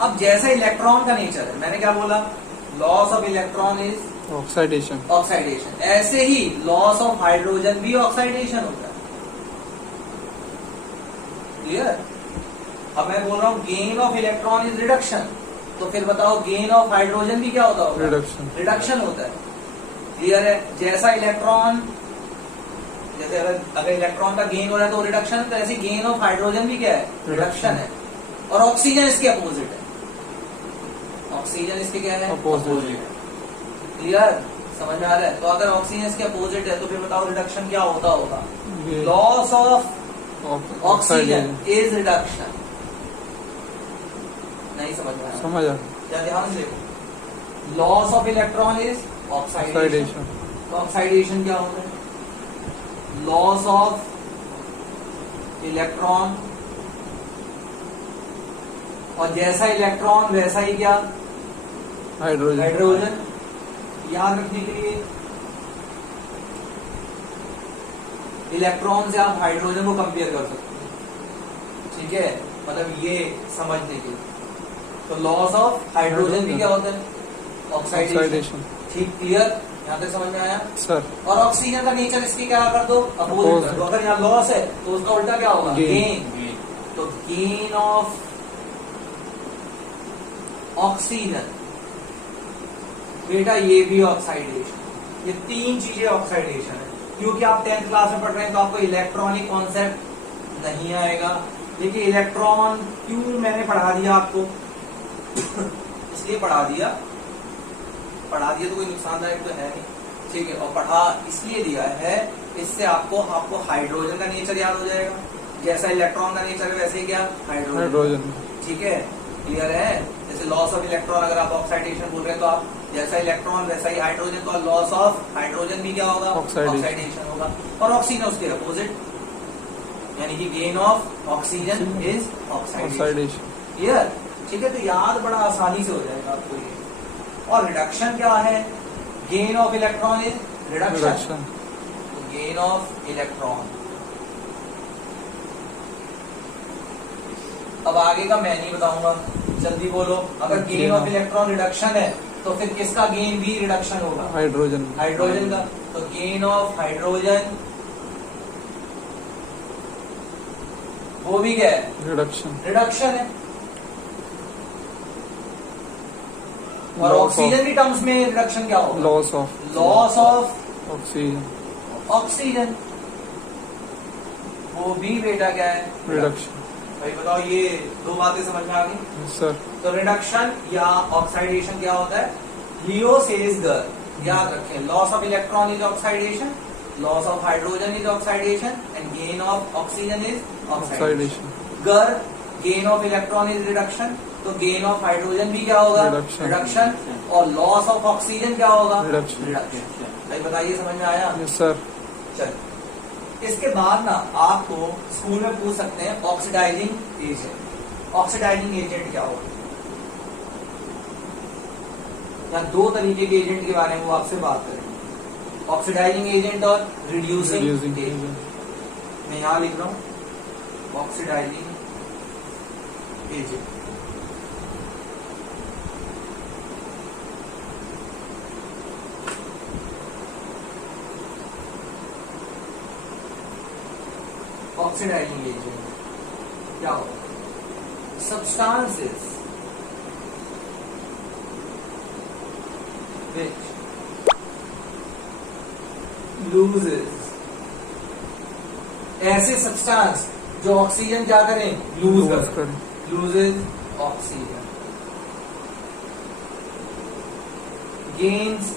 अब जैसा इलेक्ट्रॉन का नेचर है, मैंने क्या बोला, loss of electron is oxidation, ऑक्साइडेशन, ऐसे ही लॉस ऑफ हाइड्रोजन भी ऑक्साइडेशन होता है, क्लियर। अब मैं बोल रहा हूं gain of electron is reduction, तो फिर बताओ गेन ऑफ हाइड्रोजन भी क्या होता होगा, रिडक्शन, रिडक्शन होता है, क्लियर है। जैसा इलेक्ट्रॉन, जैसे अगर इलेक्ट्रॉन का गेन हो रहा है तो रिडक्शन, तो ऐसे गेन ऑफ हाइड्रोजन भी क्या है, रिडक्शन है। और ऑक्सीजन इसके अपोजिट है, ऑक्सीजन इसके क्या है, अपोजिट, क्लियर, समझ में आ रहा है। तो अगर ऑक्सीजन इसके अपोजिट है तो फिर बताओ रिडक्शन क्या होता होगा, loss of oxygen is reduction. नहीं समझ में आया, समझ आ, क्या ध्यान से देखो, loss of electron is oxidation, तो ऑक्साइडेशन क्या होता है, लॉस ऑफ इलेक्ट्रॉन, और जैसा इलेक्ट्रॉन वैसा ही क्या, हाइड्रोजन, हाइड्रोजन। याद रखने के लिए इलेक्ट्रॉन से आप हाइड्रोजन को कंपेयर कर सकते हैं, ठीक है, मतलब ये समझने के लिए। तो लॉस ऑफ हाइड्रोजन भी क्या होता है, ऑक्साइडेशन, ठीक, क्लियर, यहाँ तक समझ में आया सर। और ऑक्सीजन का नेचर इसकी क्या कर दो, अपोजिट कर दो। अगर यहाँ लॉस है तो उसका उल्टा क्या होगा, गेन, तो गेन ऑफ ऑक्सीजन, बेटा ये भी ऑक्साइडेशन, ये तीन चीजें ऑक्साइडेशन है। क्योंकि आप 10th क्लास में पढ़ रहे हैं तो आपको इलेक्ट्रॉनिक कॉन्सेप्ट नहीं आएगा। देखिए इलेक्ट्रॉन क्यों मैंने पढ़ा दिया आपको इसलिए पढ़ा दिया तो कोई नुकसानदायक तो है नहीं, ठीक है। और पढ़ा इसलिए दिया है, इससे आपको हाइड्रोजन का नेचर याद हो जाएगा, जैसा इलेक्ट्रॉन का नेचर है वैसे ही क्या, हाइड्रोजन, ठीक है, क्लियर है। जैसे लॉस ऑफ इलेक्ट्रॉन, अगर आप ऑक्साइडेशन बोल रहे हैं तो आप जैसा इलेक्ट्रॉन वैसा ही हाइड्रोजन, तो लॉस ऑफ हाइड्रोजन भी क्या होगा, ऑक्साइडेशन होगा। और ऑक्सीजन उसके अपोजिट, यानी कि gain of oxygen is oxidation, clear, ठीक है। तो याद बड़ा आसानी से हो जाएगा आपको ये। और रिडक्शन क्या है, gain of electron is reduction, gain of electron. अब आगे का मैं नहीं बताऊंगा, जल्दी बोलो। अगर गेन ऑफ इलेक्ट्रॉन रिडक्शन है तो फिर किसका गेन भी रिडक्शन होगा, हाइड्रोजन, हाइड्रोजन का। तो गेन ऑफ हाइड्रोजन वो भी क्या है, रिडक्शन, रिडक्शन है। और ऑक्सीजन की टर्म्स में रिडक्शन क्या होगा, लॉस ऑफ ऑक्सीजन, ऑक्सीजन, वो भी बेटा क्या है, रिडक्शन। भाई बताओ, ये दो बातें समझ में आ गई सर। तो रिडक्शन या ऑक्साइडेशन क्या होता है, लियो सेज गर, याद रखें, loss of electron is oxidation, loss of hydrogen is oxidation and gain of oxygen is oxidation. GER, gain of electron is reduction, तो गेन ऑफ हाइड्रोजन भी क्या होगा, रिडक्शन, और लॉस ऑफ ऑक्सीजन क्या होगा, reduction. भाई बताइए, समझ में आया, यस सर। चलिए इसके बाद ना आपको स्कूल में पूछ सकते हैं ऑक्सीडाइजिंग एजेंट। ऑक्सीडाइजिंग एजेंट क्या होगा, या दो तरीके के एजेंट के बारे में वो आपसे बात करें, ऑक्सीडाइजिंग एजेंट और रिड्यूसिंग एजेंट। मैं यहां लिख रहा हूं ऑक्सीडाइजिंग एजेंट। ऑक्सीडाइजिंग एजेंट क्या होगा, substances which loses, ऐसे सब्सटेंस जो ऑक्सीजन क्या करें, लूज करें, लूजेज ऑक्सीजन, गेन्स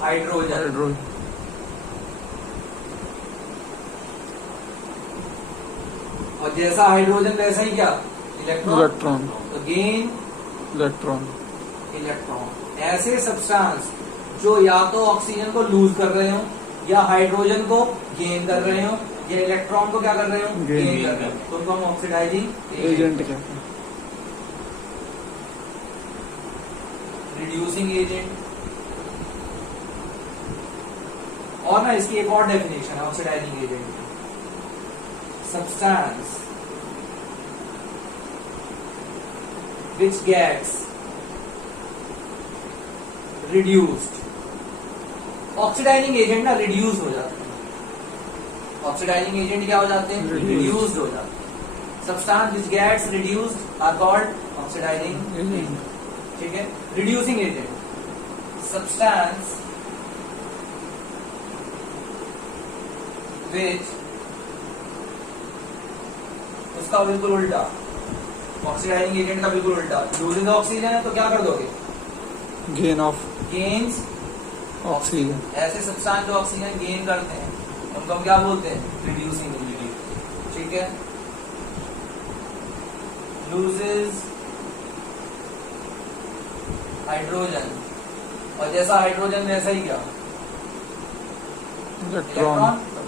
हाइड्रोजन, और जैसा हाइड्रोजन वैसा ही क्या, इलेक्ट्रॉन, तो गेन इलेक्ट्रॉन। इलेक्ट्रॉन। ऐसे सब्सटेंस जो या तो ऑक्सीजन को लूज कर रहे हो, या हाइड्रोजन को गेन कर रहे हो, या इलेक्ट्रॉन को क्या कर रहे हो, गेन कर रहे हो, तो उनको हम ऑक्सीडाइजिंग एजेंट कहते हैं। Reducing agent. और ना इसकी एक और डेफिनेशन है ऑक्सीडाइजिंग एजेंट की। Substance which gets reduced। Oxidizing agent ना रिड्यूस हो जाते हैं। ऑक्सीडाइजिंग एजेंट क्या हो जाते हैं, रिड्यूस्ड हो जाते हैं। Substance which gets reduced are called oxidizing agent. ठीक है। रिड्यूसिंग एजेंट सब्सटेंस which, उसका बिल्कुल उल्टा, ऑक्सीडाइजिंग एजेंट का बिल्कुल उल्टा। लूजिंग ऑक्सीजन है तो क्या कर दोगे, गेन ऑफ गेन्स ऑक्सीजन। ऐसे सब्सटेंस जो ऑक्सीजन गेन करते हैं उनको हम क्या बोलते हैं, रिड्यूसिंग एजेंट। ठीक है। लूजेस हाइड्रोजन, और जैसा हाइड्रोजन वैसा ही क्या, इलेक्ट्रॉन।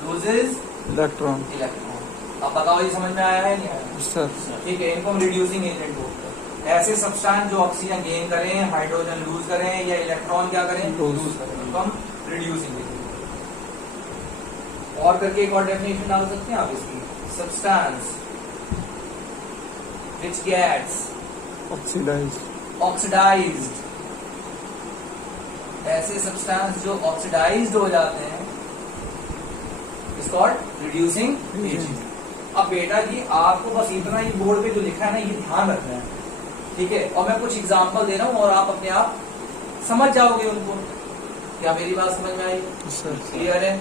Loses electron. इलेक्ट्रॉन। अब बताओ ये समझ में आया है नहीं आया? सर। ठीक है। इनको हम रिड्यूसिंग एजेंट बोलते हैं। ऐसे सब्सटेंस जो ऑक्सीजन गेन करें, हाइड्रोजन लूज करें, या इलेक्ट्रॉन क्या करें, लूज करें, उनको हम रिड्यूसिंग एजेंट। और करके एक और डेफिनेशन डाल सकते हैं आप इसकी। सब्सटेंस which gets ऑक्सीडाइज्ड, ऐसे सब्सटेंस जो ऑक्सीडाइज्ड हो जाते हैं इज कॉल्ड रिड्यूसिंग एजेंट। अब बेटा जी आपको बस इतना ही बोर्ड पे जो लिखा है ना ये ध्यान रखना है, ठीक है। और मैं कुछ एग्जांपल दे रहा हूँ और आप अपने आप समझ जाओगे उनको। क्या मेरी बात समझ में आई? सर। क्लियर है?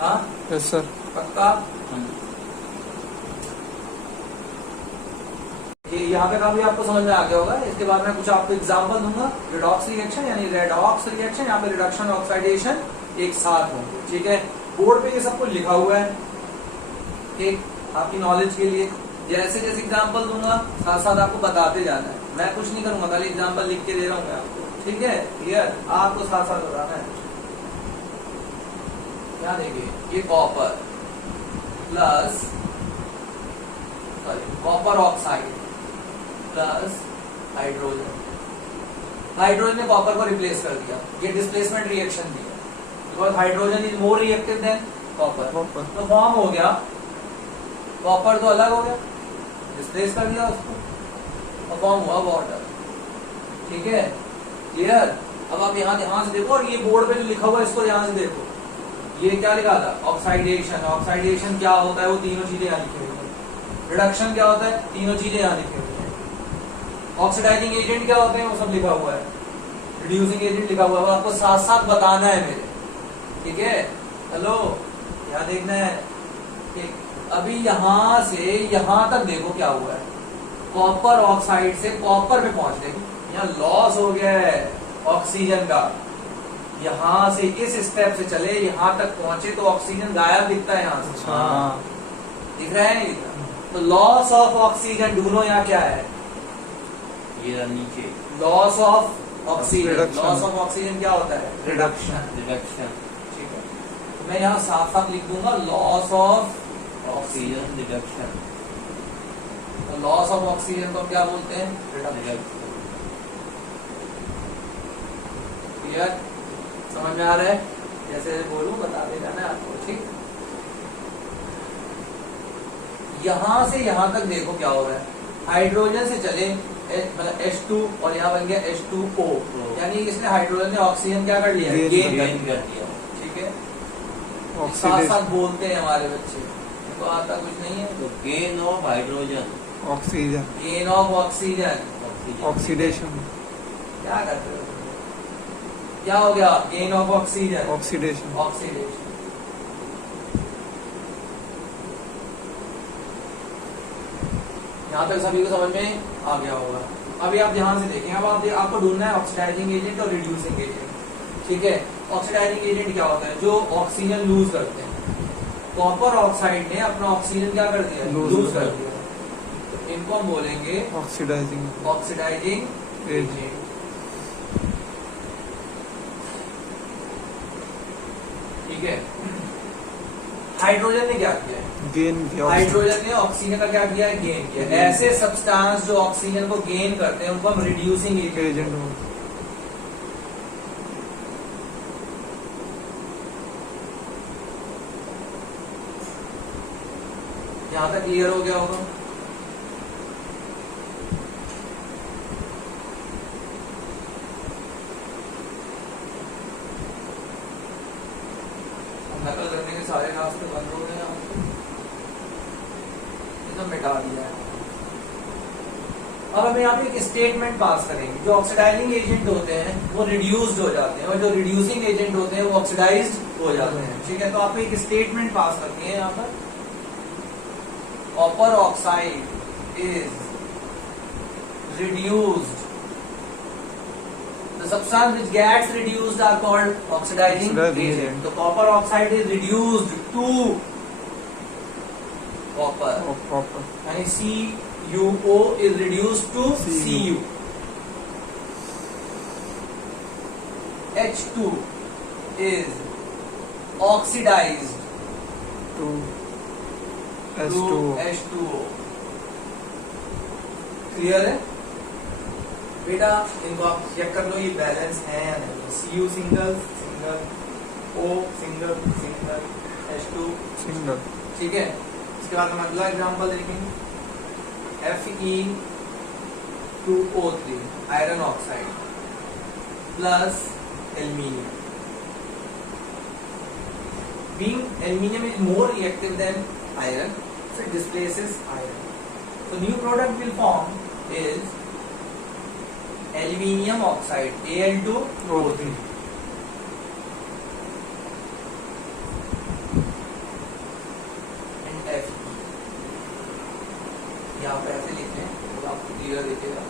हाँ यस सर। पक्का? यहाँ पे काफी आपको समझ में आ गया होगा। इसके बाद मैं कुछ आपको एग्जांपल दूंगा। रिडॉक्स रिएक्शन यानी रेडॉक्स रिएक्शन, यहाँ पे रिडक्शन ऑक्सीडेशन एक साथ होंगे। ठीक है। बोर्ड पे ये सब कुछ लिखा हुआ है, ठीक, आपकी नॉलेज के लिए। जैसे जैसे एग्जांपल दूंगा साथ साथ आपको बताते जाना है। मैं कुछ नहीं करूंगा, खाली एग्जांपल लिख के दे रहा हूँ मैं आपको। ठीक है। क्लियर? आपको साथ साथ बताना है। क्या देखिए, ये copper plus copper oxide plus hydrogen. Hydrogen ने कॉपर को रिप्लेस कर दिया, ये डिस्प्लेसमेंट रिएक्शन दिया, because hydrogen is more reactive than copper. तो फॉर्म हो गया, कॉपर तो अलग हो गया, डिस्प्लेस कर दिया उसको और फॉर्म हुआ वाटर। ठीक है। क्लियर? अब आप यहाँ ध्यान से देखो, और ये बोर्ड पे जो लिखा हुआ है इसको ध्यान से देखो। ये क्या लिखा था? ऑक्साइडेशन। ऑक्साइडेशन क्या होता है, वो तीनों चीजें यहाँ लिखी हुई है। रिडक्शन क्या होता है, तीनों चीजें यहाँ लिखी हुई है। ऑक्सीडाइजिंग एजेंट क्या होते हैं, वो सब लिखा हुआ है। रिड्यूसिंग एजेंट लिखा हुआ है, वो आपको साथ साथ बताना है मेरे। ठीक है। हेलो, यहाँ देखना है। ठीक। अभी यहाँ से यहाँ तक देखो क्या हुआ है, कॉपर ऑक्साइड से कॉपर पे पहुंच गए, यहाँ लॉस हो गया है ऑक्सीजन का। यहाँ से इस स्टेप से चले यहाँ तक पहुंचे तो ऑक्सीजन गायब दिखता है यहाँ से। हाँ। दिख रहा है? तो लॉस ऑफ ऑक्सीजन ढूंढो, यहाँ क्या है, ये नीचे loss of oxygen. Reduction। Loss of oxygen क्या होता है? रिडक्शन। रिडक्शन ठीक है। तो मैं यहाँ साफ साफ लिख दूंगा लॉस ऑफ ऑक्सीजन रिडक्शन। तो लॉस ऑफ ऑक्सीजन को क्या बोलते हैं? रिडक्शन। क्लियर? समझ में आ रहा है? जैसे बोलूं बताते जाना आपको। ठीक। यहां से यहां तक देखो क्या हो रहा है, हाइड्रोजन से चले मतलब H2 और यहाँ बन गया H2O, यानी इसने हाइड्रोजन ने ऑक्सीजन क्या कर लिया, गेन कर दिया। ठीक है। साथ साथ बोलते हैं हमारे बच्चे, तो आता कुछ नहीं है। तो gain of hydrogen, oxygen, gain of oxygen, oxidation. क्या करते हो? क्या हो गया? Gain of oxygen, oxidation. Oxidation. यहाँ तक सभी को समझ में आ गया होगा। अभी आप ध्यान से देखें, अब आपको ढूंढना है ऑक्सीडाइजिंग एजेंट और रिड्यूसिंग एजेंट। ठीक है। ऑक्सीडाइजिंग एजेंट क्या होता है? जो ऑक्सीजन लूज करते हैं। कॉपर ऑक्साइड ने अपना ऑक्सीजन क्या कर दिया? लूज कर दिया। तो इनको हम बोलेंगे ऑक्सीडाइजिंग ऑक्सीडाइजिंग एजेंट। ठीक है। हाइड्रोजन ने क्या किया है? गेन किया हाइड्रोजन ने ऑक्सीजन का क्या किया है? गेन किया है। ऐसे सब्सटेंस जो ऑक्सीजन को गेन करते हैं उनको हम रिड्यूसिंग एजेंट एजेंट हो। यहां तक क्लियर हो गया होगा। नकल करने के सारे रास्ते बंद हो गए हैं, ये तो मिटा दिया है। अब हम यहाँ पे एक स्टेटमेंट पास करेंगे। जो ऑक्सीडाइजिंग एजेंट होते हैं वो रिड्यूस्ड हो जाते हैं और जो रिड्यूसिंग एजेंट होते हैं वो ऑक्सीडाइज्ड हो जाते हैं। ठीक है, तो आपको एक स्टेटमेंट पास करनी है यहाँ पर। Copper oxide is reduced. The substance which gets reduced are called oxidizing agent. So copper oxide is reduced to copper. Copper And CuO is reduced to Cu. H2 is oxidized to to H2O। H2O. Clear है बेटा? इनको आप check कर लो ये balance है या नहीं। Cu single single, O single single, H2 single. ठीक है। इसके बाद हम अगला एग्जांपल देखेंगे। Fe2O3 iron oxide plus aluminium. Being aluminium is more reactive than iron, so it displaces iron. So new product will form is aluminium oxide Al2O3. And Fe यहाँ पे ऐसे लिखते हैं तो आपको क्लियर दिखेगा।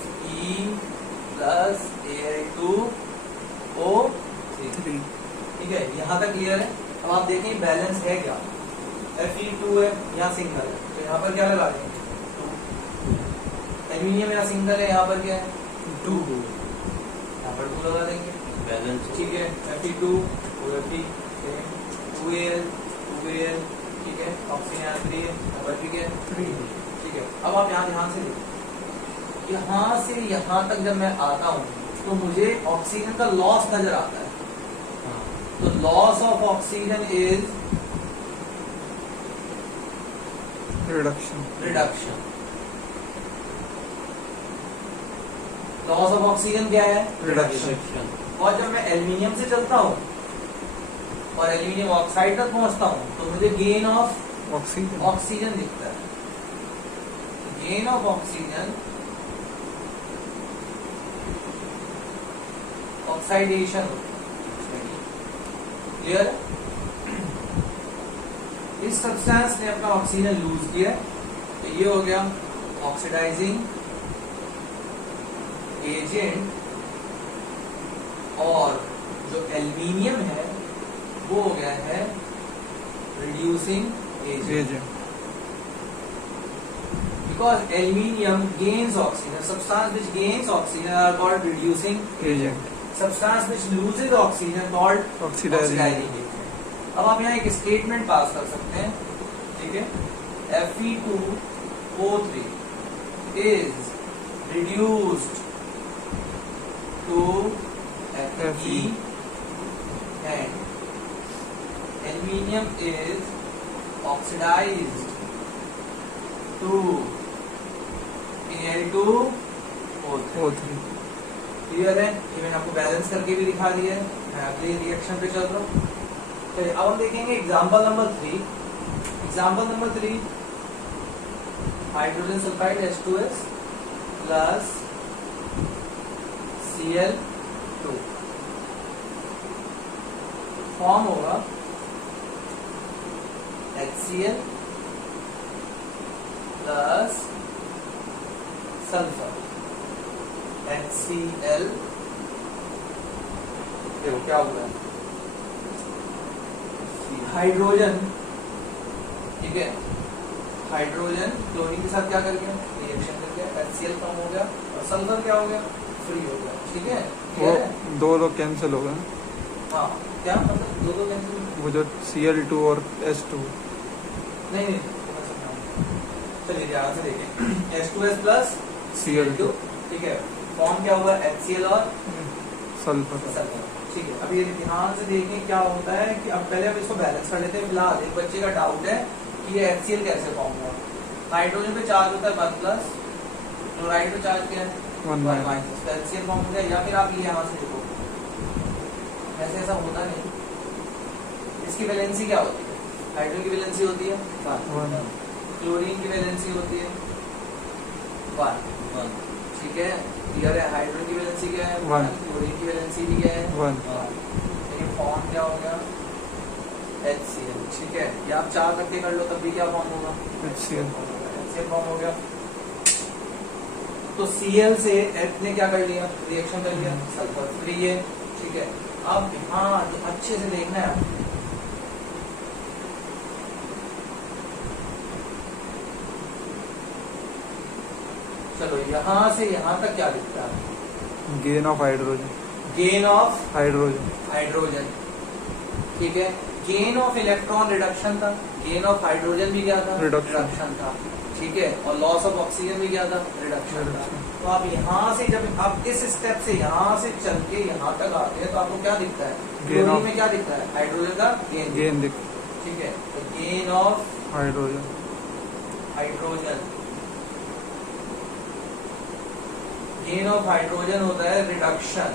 Fe plus Al2O3। ठीक है, यहाँ तक क्लियर है। अब आप देखें बैलेंस है क्या। Fe2 है, यहाँ सिंगल है, तो यहाँ पर क्या लगा देंगे? 2। एल्यूमिनियम यहाँ सिंगल है, यहाँ पर क्या है? 2। यहाँ पर 2 लगा देंगे, बैलेंस। ठीक है। Fe2 Fe 2Al 2Al, ठीक है। ऑक्सीजन यहाँ 3 है, यहाँ पर भी क्या है? 3। ठीक है। अब आप यहाँ ध्यान से देखिए, यहाँ से यहाँ तक जब मैं आता हूँ तो मुझे ऑक्सीजन का लॉस नजर आता है। तो loss of oxygen is reduction. Loss of oxygen क्या है? रिडक्शन। और जब मैं एल्यूमिनियम से चलता हूँ और एल्यूमिनियम ऑक्साइड तक पहुंचता हूँ तो मुझे गेन ऑफ ऑक्सीजन ऑक्सीजन दिखता है। गेन ऑफ ऑक्सीजन ऑक्साइडेशन होता है। क्लियर है? इस सब्सटेंस ने अपना ऑक्सीजन लूज किया, तो ये हो गया ऑक्सीडाइजिंग एजेंट। और जो एल्यूमिनियम है वो हो गया है reducing agent. Because aluminium gains oxygen, substance which gains oxygen are called reducing agent. substance which loses oxygen called oxidizing oxidizing agent। अब आप यहाँ एक स्टेटमेंट पास कर सकते हैं, ठीक है। Fe2O3 is reduced to Fe and aluminium is oxidized to Al2O3। O3। Clear है? ये मैंने आपको बैलेंस करके भी दिखा दिया है। मैं अगले रिएक्शन पे चल रहा हूँ। तो अब हम देखेंगे example number 3। Example number 3, hydrogen sulphide H2S plus Cl2 form होगा HCl प्लस सल्फर HCl। देखो क्या हुआ है, हाइड्रोजन, ठीक है, हाइड्रोजन क्लोरीन के साथ क्या कर गया, रिएक्शन कर गया, HCl फॉर्म हो गया और सल्फर क्या हो गया, फ्री हो गया। ठीक है, वो clear है? दो लोग कैंसिल हो गए, हाँ, क्या मतलब दो कैंसिल? वो जो Cl2 और H2। नहीं नहीं, मैं समझाऊंगा। चलिए ध्यान से देखें, H2S प्लस Cl2 ठीक है, फॉर्म क्या हुआ, HCl और सल्फर। सल्फर। ठीक है, अब ये ध्यान से देखें क्या होता है कि अब पहले हम इसको बैलेंस कर लेते हैं। फिलहाल एक बच्चे का डाउट है कि ये HCl कैसे फॉर्म हुआ। हाइड्रोजन पे चार्ज होता है 1 प्लस, क्लोराइड पे चार्ज क्या है 1 माइनस, तो HCl फॉर्म हो गया। या फिर आप ये यहाँ से देखो, वैसे ऐसा होता नहीं। इसकी वैलेंसी क्या होती है, हाइड्रोजन की वैलेंसी होती है 1, क्लोरीन की वैलेंसी होती है 1। ठीक है, क्लियर है। हाइड्रोजन की वैलेंसी क्या है 1, क्लोरीन की वैलेंसी भी क्या है 1। ये फॉर्म क्या हो गया, HCl। ठीक है, ये आप 4 तक के कर लो तब भी क्या फॉर्म होगा, HCl फॉर्म हो गया। तो Cl से H ने क्या कर लिया, रिएक्शन कर लिया, सल्फर फ्री है। ठीक है, अब हाँ अच्छे से देखना है आपको। चलो यहाँ से यहाँ तक क्या दिखता है, gain of hydrogen, gain of hydrogen. Hydrogen. ठीक है, गेन ऑफ इलेक्ट्रॉन रिडक्शन था, गेन ऑफ हाइड्रोजन भी क्या था, रिडक्शन था। ठीक है, और लॉस ऑफ ऑक्सीजन भी क्या था, रिडक्शन था। तो आप यहाँ से जब आप इस स्टेप से यहाँ से चल के यहाँ तक आते हैं तो आपको क्या दिखता है, क्लोरीन में क्या दिखता है, हाइड्रोजन का गेन दिख। ठीक है, तो gain of hydrogen, hydrogen, gain of hydrogen होता है रिडक्शन।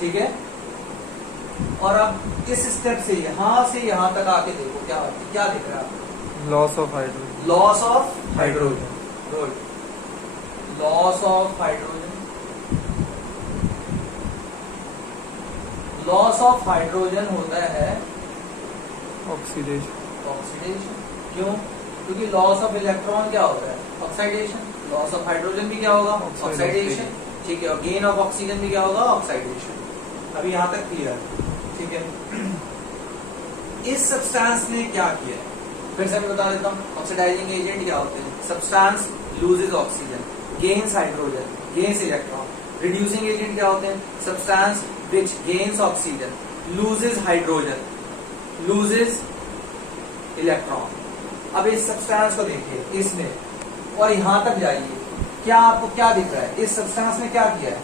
ठीक है, और अब इस स्टेप से यहाँ तक आके देखो क्या क्या दिख रहा है आपको, loss of hydrogen, loss of hydrogen, good, loss of hydrogen. Loss of hydrogen होता है ऑक्सीडेशन, ऑक्सीडेशन। क्यों, क्योंकि लॉस ऑफ इलेक्ट्रॉन क्या होता है, ऑक्सीडेशन। लॉस ऑफ हाइड्रोजन भी क्या होगा, ऑक्सीडेशन। ठीक है, और गेन ऑफ ऑक्सीजन भी क्या होगा, ऑक्सीडेशन। अभी यहाँ तक क्लियर है। ठीक है, इस सब्सटेंस ने क्या किया है, फिर से मैं बता देता हूँ। ऑक्सीडाइजिंग एजेंट क्या होते हैं, substance loses oxygen, gains hydrogen, gains electron. Reducing agent क्या होते हैं, substance which gains oxygen, loses hydrogen, loses electron. अब इस सब्सटेंस को देखिए, इसमें और यहाँ तक जाइए, क्या आपको क्या दिख रहा है, इस सब्सटेंस ने क्या किया है,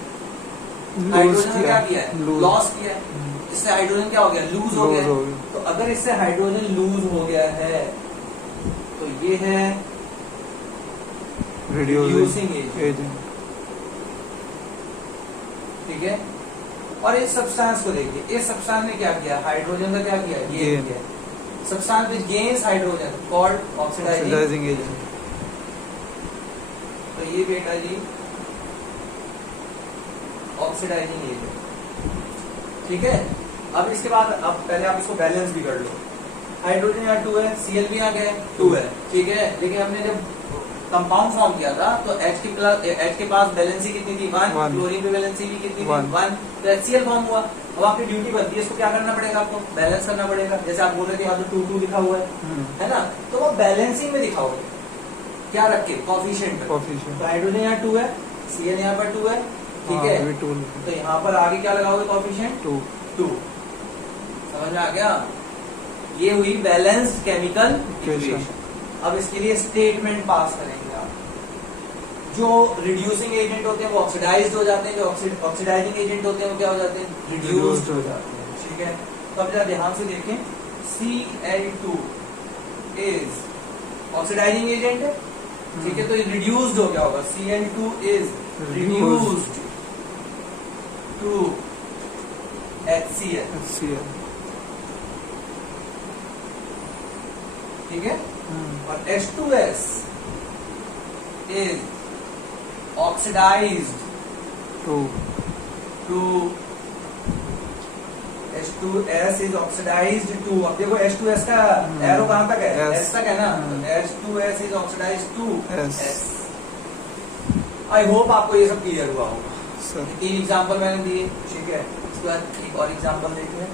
हाइड्रोजन ने क्या किया है, लॉस किया है। इससे हाइड्रोजन क्या हो गया, लूज हो गया है। तो अगर इससे हाइड्रोजन लूज हो गया है तो ये है रिड्यूसिंग एजेंट। ठीक है, और इस सब्सटेंस को देखिए, इस सब्सटेंस ने क्या किया, हाइड्रोजन का क्या किया, गेन किया। Substance which gains hydrogen called oxidizing agent. तो ये बेटा जी ऑक्सीडाइजिंग एजेंट। ठीक है, अब इसके बाद अब पहले आप इसको बैलेंस भी कर लो। हाइड्रोजन यहाँ 2 है, Cl भी यहाँ गया 2 है। ठीक है, लेकिन हमने जब कंपाउंड फॉर्म किया था तो H के पास बैलेंसी कितनी थी, 1। क्लोरीन पे बैलेंसी भी कितनी थी, 1। तो HCl फॉर्म हुआ। अब आपकी ड्यूटी बनती है इसको क्या करना पड़ेगा, आपको बैलेंस करना पड़ेगा। जैसे आप बोल रहे थे यहाँ तो 2 लिखा हुआ है ना, तो वो बैलेंसिंग में दिखाओगे क्या रख के, कॉफिशिएंट पे। तो हाइड्रोजन यहाँ 2 है, Cl यहाँ पर 2 है। ठीक है, तो यहाँ पर आगे क्या लगाओगे, कॉफिशिएंट 2। समझ में आ गया, ये हुई बैलेंस्ड केमिकल इक्वेशन। अब इसके लिए स्टेटमेंट पास करेंगे आप। जो रिड्यूसिंग एजेंट होते हैं वो ऑक्सीडाइज्ड हो जाते हैं, जो ऑक्सीडाइजिंग एजेंट होते हैं वो क्या हो जाते हैं, रिड्यूस्ड हो जाते हैं। ठीक है, तो अब जरा ध्यान से देखें, Cl2 इज ऑक्सीडाइजिंग एजेंट है। ठीक है, तो ये रिड्यूस्ड हो गया होगा, Cl2 is reduced to HCl। ठीक है, और H2S is oxidized to H2S is oxidized to, अब देखो H2S का एरो कहाँ तक है, S तक है ना, H2S is oxidized to S। I hope आपको ये सब क्लियर हुआ होगा। 3 एग्जाम्पल मैंने दिए। ठीक है, इसके बाद एक और एग्जाम्पल देखते हैं।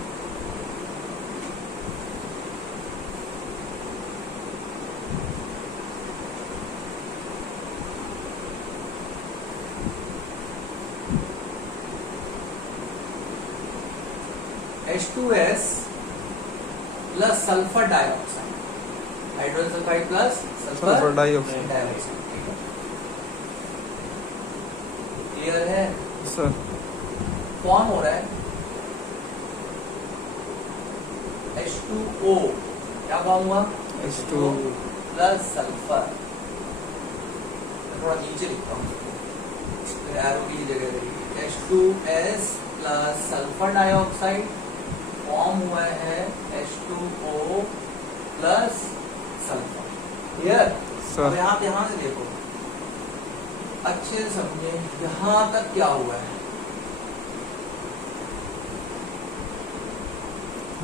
H2S plus sulphur dioxide, hydrogen sulphide plus sulphur sulphur dioxide. Dioxide. Clear है? सर फॉर्म हो रहा है H2O, क्या फॉर्म हुआ? H2O plus sulphur. थोड़ा नीचे लिखता हूँ, एरो की जगह रहेगी। H2S plus sulphur dioxide form हुआ है H2O plus sulphur. Clear? Sir. अब यहाँ ध्यान से देखो, अच्छे से समझे, यहाँ तक क्या हुआ है?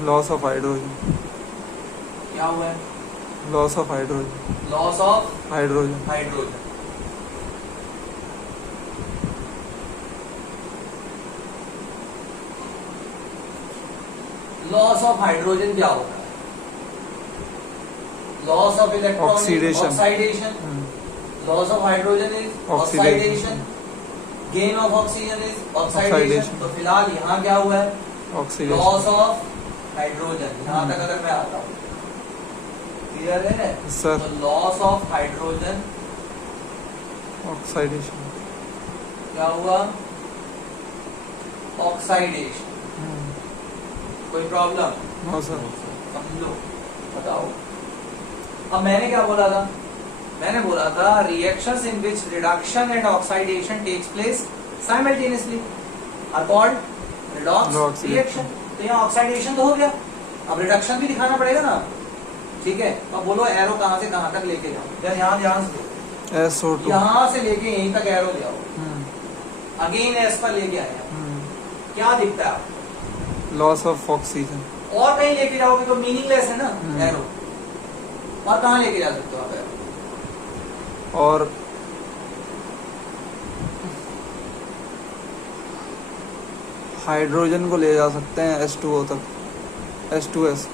लॉस ऑफ हाइड्रोजन, क्या हुआ है? Loss of hydrogen, loss of hydrogen. Hydrogen. Loss of hydrogen क्या होता है? Loss of electron, Oxidation. Oxidation. Loss of hydrogen is oxidation, gain of oxygen is oxidation. Oxidation. तो फिलहाल यहाँ क्या हुआ है? ऑक्सीडेशन। Loss of hydrogen. यहाँ तक अगर मैं आता हूँ, क्लियर है? सर। तो लॉस ऑफ हाइड्रोजन ऑक्सीडेशन। क्या हुआ? ऑक्सीडेशन। कोई प्रॉब्लम? No sir. समझ लो, बताओ। अब मैंने क्या बोला था? मैंने बोला था reactions in which reduction and oxidation takes place simultaneously are called redox Redox reaction. तो यहाँ ऑक्सीडेशन तो हो गया, अब रिडक्शन भी दिखाना पड़ेगा ना। ठीक है, अब बोलो एरो कहाँ से कहाँ तक लेके जाओ। यहाँ ध्यान से, SO2। यहाँ से लेके यहीं तक एरो ले आओ, अगेन एस पर लेके आए। क्या दिखता है? Loss of oxygen. और कहीं लेके जाओगे तो मीनिंगलेस है ना एरो। और कहाँ लेके जा सकते हो आप एरो? और हाइड्रोजन को ले जा सकते हैं H2O तक, H2S,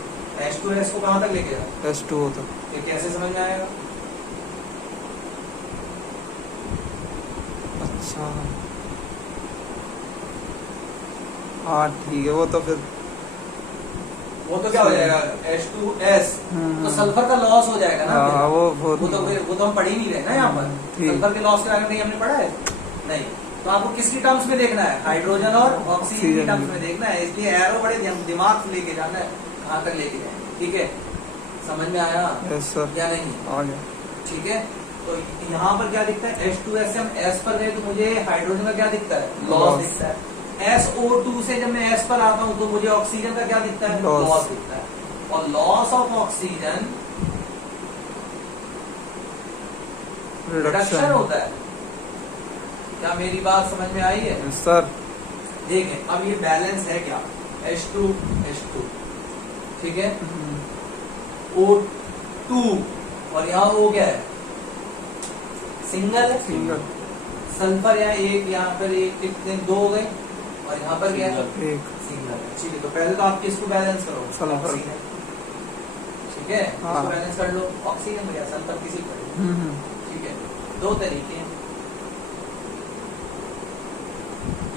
H2S को कहाँ तक लेके जाओ? H2O तक। ये कैसे समझ में आएगा? अच्छा हाँ ठीक है, वो तो फिर वो तो क्या हो जाएगा? H2S तो सल्फर का लॉस हो जाएगा ना। हाँ, वो तो हम पढ़ ही नहीं रहे ना यहाँ पर। ठीक। सल्फर के लॉस के बारे में नहीं हमने पढ़ा है, नहीं। तो आपको किसकी टर्म्स में देखना है? हाइड्रोजन और ऑक्सीजन की टर्म्स में देखना है। इसलिए एरो बड़े दिमाग से लेके जाना है, कहाँ तक लेके जाए। ठीक है, समझ में आया यस सर, या नहीं? आ गया। ठीक है, तो यहाँ पर क्या दिखता है? H2S से हम S पर गए तो मुझे हाइड्रोजन का क्या दिखता है? Loss Loss। दिखता है। SO2 से जब मैं S पर आता हूँ तो मुझे ऑक्सीजन का क्या दिखता है? Loss। लॉस दिखता है। और लॉस ऑफ ऑक्सीजन रिडक्शन होता है। क्या मेरी बात समझ में आई है? Yes sir. देखें, अब ये बैलेंस है क्या? H2 H2, ठीक है, O2 और यहाँ O क्या है? सिंगल है। सिंगल। सल्फर यहाँ एक, यहाँ पर एक, कितने? दो हो गए। और यहाँ पर क्या है? एक। सिंगल है। ठीक है, तो पहले तो आप किसको बैलेंस करो? सल्फर। ऑक्सीजन। ठीक है, हाँ। इसको बैलेंस कर लो। ऑक्सीजन या सल्फर किसी पर। ठीक है, दो तरीके हैं।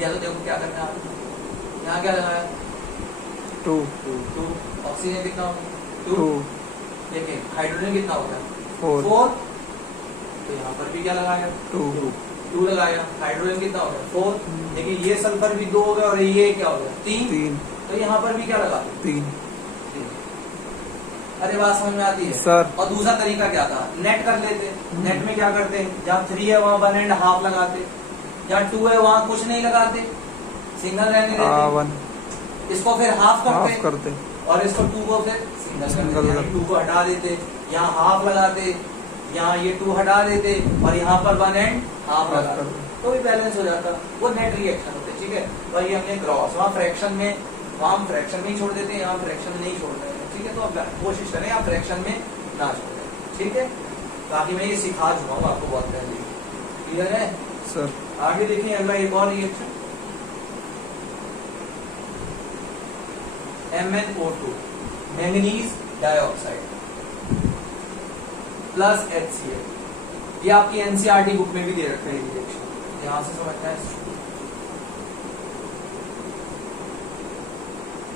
या तो देखो क्या करना है आपको, यहाँ क्या लगाया? 2 2। ऑक्सीजन कितना होगा? 2 2। देखिए हाइड्रोजन कितना होगा? 4 4। तो यहाँ पर भी क्या लगाया? 2 2 लगाया। हाइड्रोजन कितना हो गया? 4। देखिए ये सल्फर भी 2 हो गया और ये क्या हो गया? 3। तो यहाँ पर भी क्या लगा? 3। अरे बात समझ में आती है सर। और दूसरा तरीका क्या था? नेट कर लेते। नेट में क्या करते हैं? जहाँ 3 है वहाँ 1.5 लगाते, जहाँ 2 है वहाँ कुछ नहीं लगाते, सिंगल रहने देते। 1 इसको फिर हाफ हाफ करते और इसको 2 को फिर सिंगल कर सिंगल देते। कर- 2 को हटा देते, यहाँ हाफ लगाते, यहाँ ये 2 हटा देते और यहाँ पर 1.5 हाफ लगाते, कर- तो भी बैलेंस हो जाता। वो नेट रिएक्शन होते। ठीक है, तो ये हमने क्रॉस वहाँ फ्रैक्शन में, वहाँ हम फ्रैक्शन में ही छोड़ देते हैं, यहाँ फ्रैक्शन में नहीं छोड़ रहे हैं। ठीक है, तो अब कोशिश करें आप फ्रैक्शन में ना छोड़ें। ठीक है, ताकि मैं ये सिखा चुका हूँ आपको बहुत पहले। क्लियर है? सर। आगे देखिए अगला एक और reaction, MnO2 manganese dioxide plus HCl। ये आपकी NCERT बुक में भी दे रखा है रिएक्शन, ध्यान से समझना है।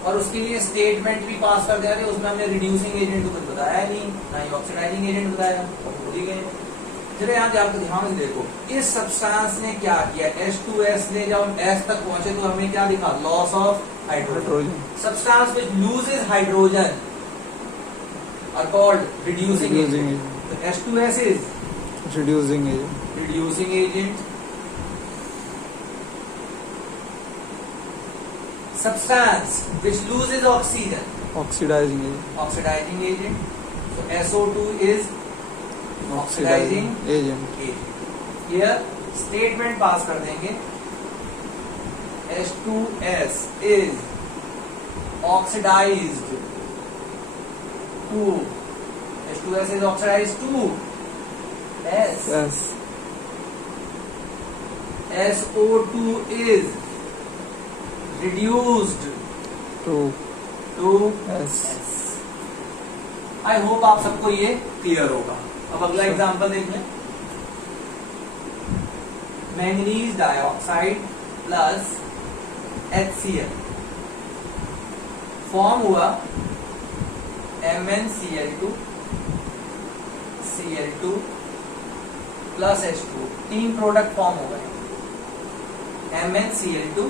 और उसके लिए स्टेटमेंट भी पास कर दिया था, उसमें हमने रिड्यूसिंग एजेंट तो कुछ बताया नहीं, ना ही ऑक्सीडाइजिंग एजेंट बताया, तो भूल ही गए। चलिए यहाँ जाकर ध्यान से देखो, इस सब्सटेंस ने क्या किया, H2S ले जब हम S तक पहुंचे तो हमें क्या दिखा, loss of hydrogen. Substance which loses hydrogen are called reducing agent. तो H2S is reducing agent. Substance which loses oxygen, oxidizing oxidizing agent. So SO2 is oxidizing agent. agent. Here statement pass कर देंगे, H2S is oxidized to, H2S is oxidized to S. Yes. SO2 is reduced to to S. I hope आप सबको ये clear होगा। अब अगला example देख लें, manganese dioxide plus HCl form हुआ MnCl2 Cl2 plus H2, 3 product form हो गए, MnCl2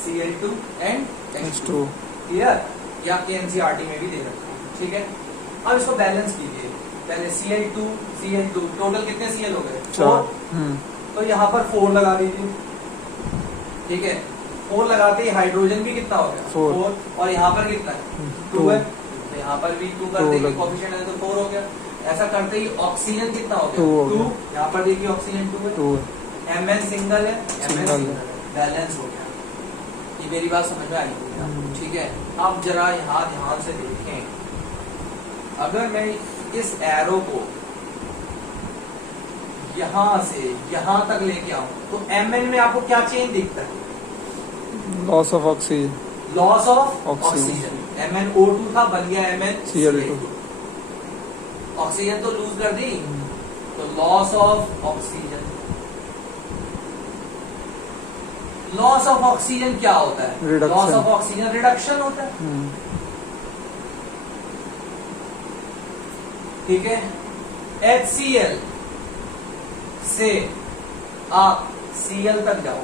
Cl2 and H2। Clear? ये आपके एनसीईआरटी में भी दे रखा है, ठीक है। अब इसको बैलेंस कीजिए, पहले Cl2 टोटल कितने Cl हो गए, 4। तो यहाँ पर 4 लगा दीजिए, ठीक है। 4 लगाते ही हाइड्रोजन भी कितना हो गया, 4, और यहाँ पर कितना है, 2 है, तो यहाँ पर भी 2 कर देंगे, कोएफिशिएंट है तो 4 हो गया। ऐसा करते ही ऑक्सीजन कितना हो गया, 2, यहाँ पर देखिए ऑक्सीजन 2 है, Mn सिंगल है, Mn बैलेंस हो गया। ये मेरी बात समझ में आई होगी, ठीक है। अब जरा यहाँ ध्यान से देखें, अगर मैं इस एरो को यहाँ से यहाँ तक लेके आऊं तो Mn में आपको क्या चेंज दिखता है, loss of oxygen, loss of oxygen. MnO2 था, बन गया MnCl2, ऑक्सीजन तो लूज कर दी, तो loss of oxygen. Loss of oxygen क्या होता है, लॉस ऑफ ऑक्सीजन रिडक्शन होता है, ठीक है। HCl से आप Cl तक जाओ,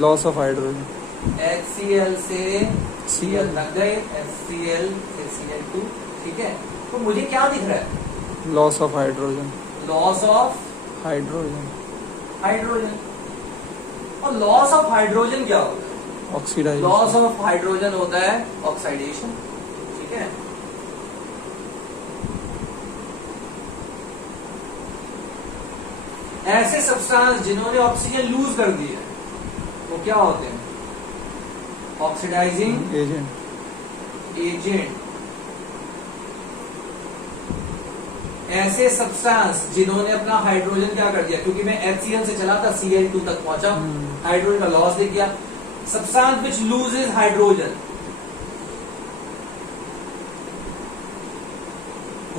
लॉस ऑफ हाइड्रोजन। HCl से Cl तक गए, HCl से Cl2, ठीक है। तो मुझे क्या दिख रहा है, loss of hydrogen, loss of hydrogen, hydrogen. और लॉस ऑफ हाइड्रोजन क्या होता है, ऑक्सीडाइजेशन। लॉस ऑफ हाइड्रोजन होता है ऑक्सीडेशन, ठीक है। ऐसे सब्सटेंस जिन्होंने ऑक्सीजन लूज कर दी है वो क्या होते हैं, ऑक्सीडाइजिंग एजेंट। ऐसे सब्सटेंस जिन्होंने अपना हाइड्रोजन क्या कर दिया, क्योंकि मैं HCl से चला था Cl2 तक पहुंचा, हाइड्रोजन का लॉस दिख गया। Substance which loses hydrogen,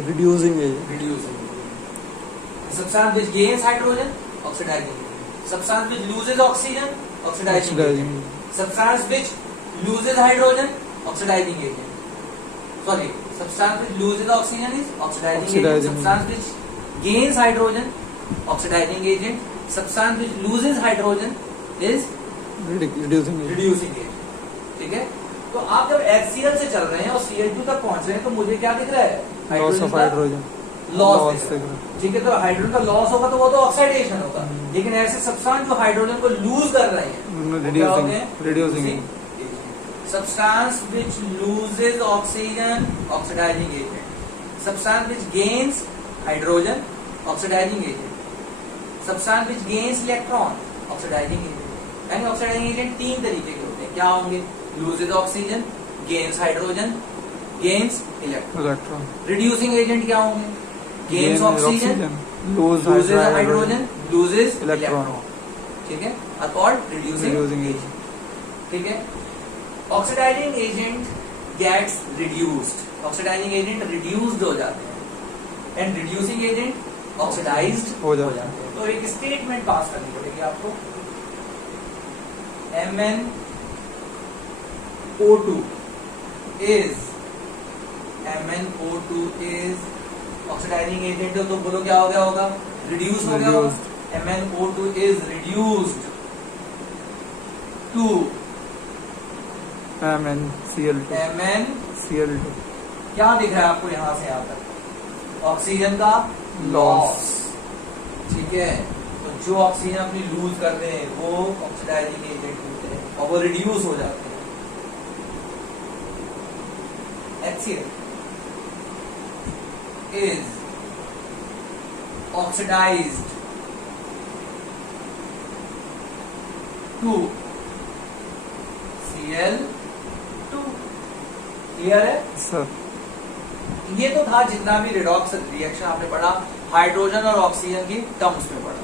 reducing agent. Substance which gains hydrogen, oxidizing agent. Substance which loses oxygen, oxidizing agent. Substance which loses hydrogen, oxidizing agent. Sorry, substance which loses oxygen is oxidizing agent. Substance which gains hydrogen, oxidizing agent. Substance which loses hydrogen is reducing agent. ठीक है। तो आप जब HCl से चल रहे हैं और Cl2 तक पहुंच रहे हैं तो मुझे क्या दिख रहा है, लॉस ऑफ हाइड्रोजन, लॉस, ठीक है। तो हाइड्रोजन का लॉस होगा तो वो तो ऑक्सीडेशन होगा, लेकिन ऐसे सब्सटेंस जो हाइड्रोजन को लूज कर रहे हैं, reducing substance which loses oxygen, oxidizing agent. Substance which gains hydrogen, oxidizing agent. Substance which gains electron, oxidizing agent. यानी ऑक्सीडाइजिंग एजेंट 3 तरीके के होते हैं, क्या होंगे, loses oxygen, gains hydrogen, gains electron. Reducing agent क्या होंगे, gains oxygen, loses hydrogen, loses electron, ठीक है, आर कॉल्ड रिड्यूसिंग एजेंट, ठीक है। Oxidizing agent gets reduced, oxidizing agent reduced हो जाते हैं, एंड रिड्यूसिंग एजेंट ऑक्सीडाइज्ड हो जाते हैं। तो एक स्टेटमेंट पास करनी पड़ेगी आपको, MnO2 is ऑक्सीडाइजिंग एजेंट है, तो बोलो क्या हो गया होगा, रिड्यूस हो गया होगा। MnO2 is reduced to MnCl2 क्या दिख रहा है आपको यहां से यहां तक, ऑक्सीजन का लॉस। ठीक है, तो जो ऑक्सीजन अपनी लूज करते हैं वो ऑक्सीडाइजिंग एजेंट होते हैं और वो रिड्यूस हो जाते हैं। HCl is oxidized to Cl2। Clear है सर? ये तो था जितना भी रिडॉक्स रिएक्शन आपने पढ़ा हाइड्रोजन और ऑक्सीजन की टर्म्स में पढ़ा।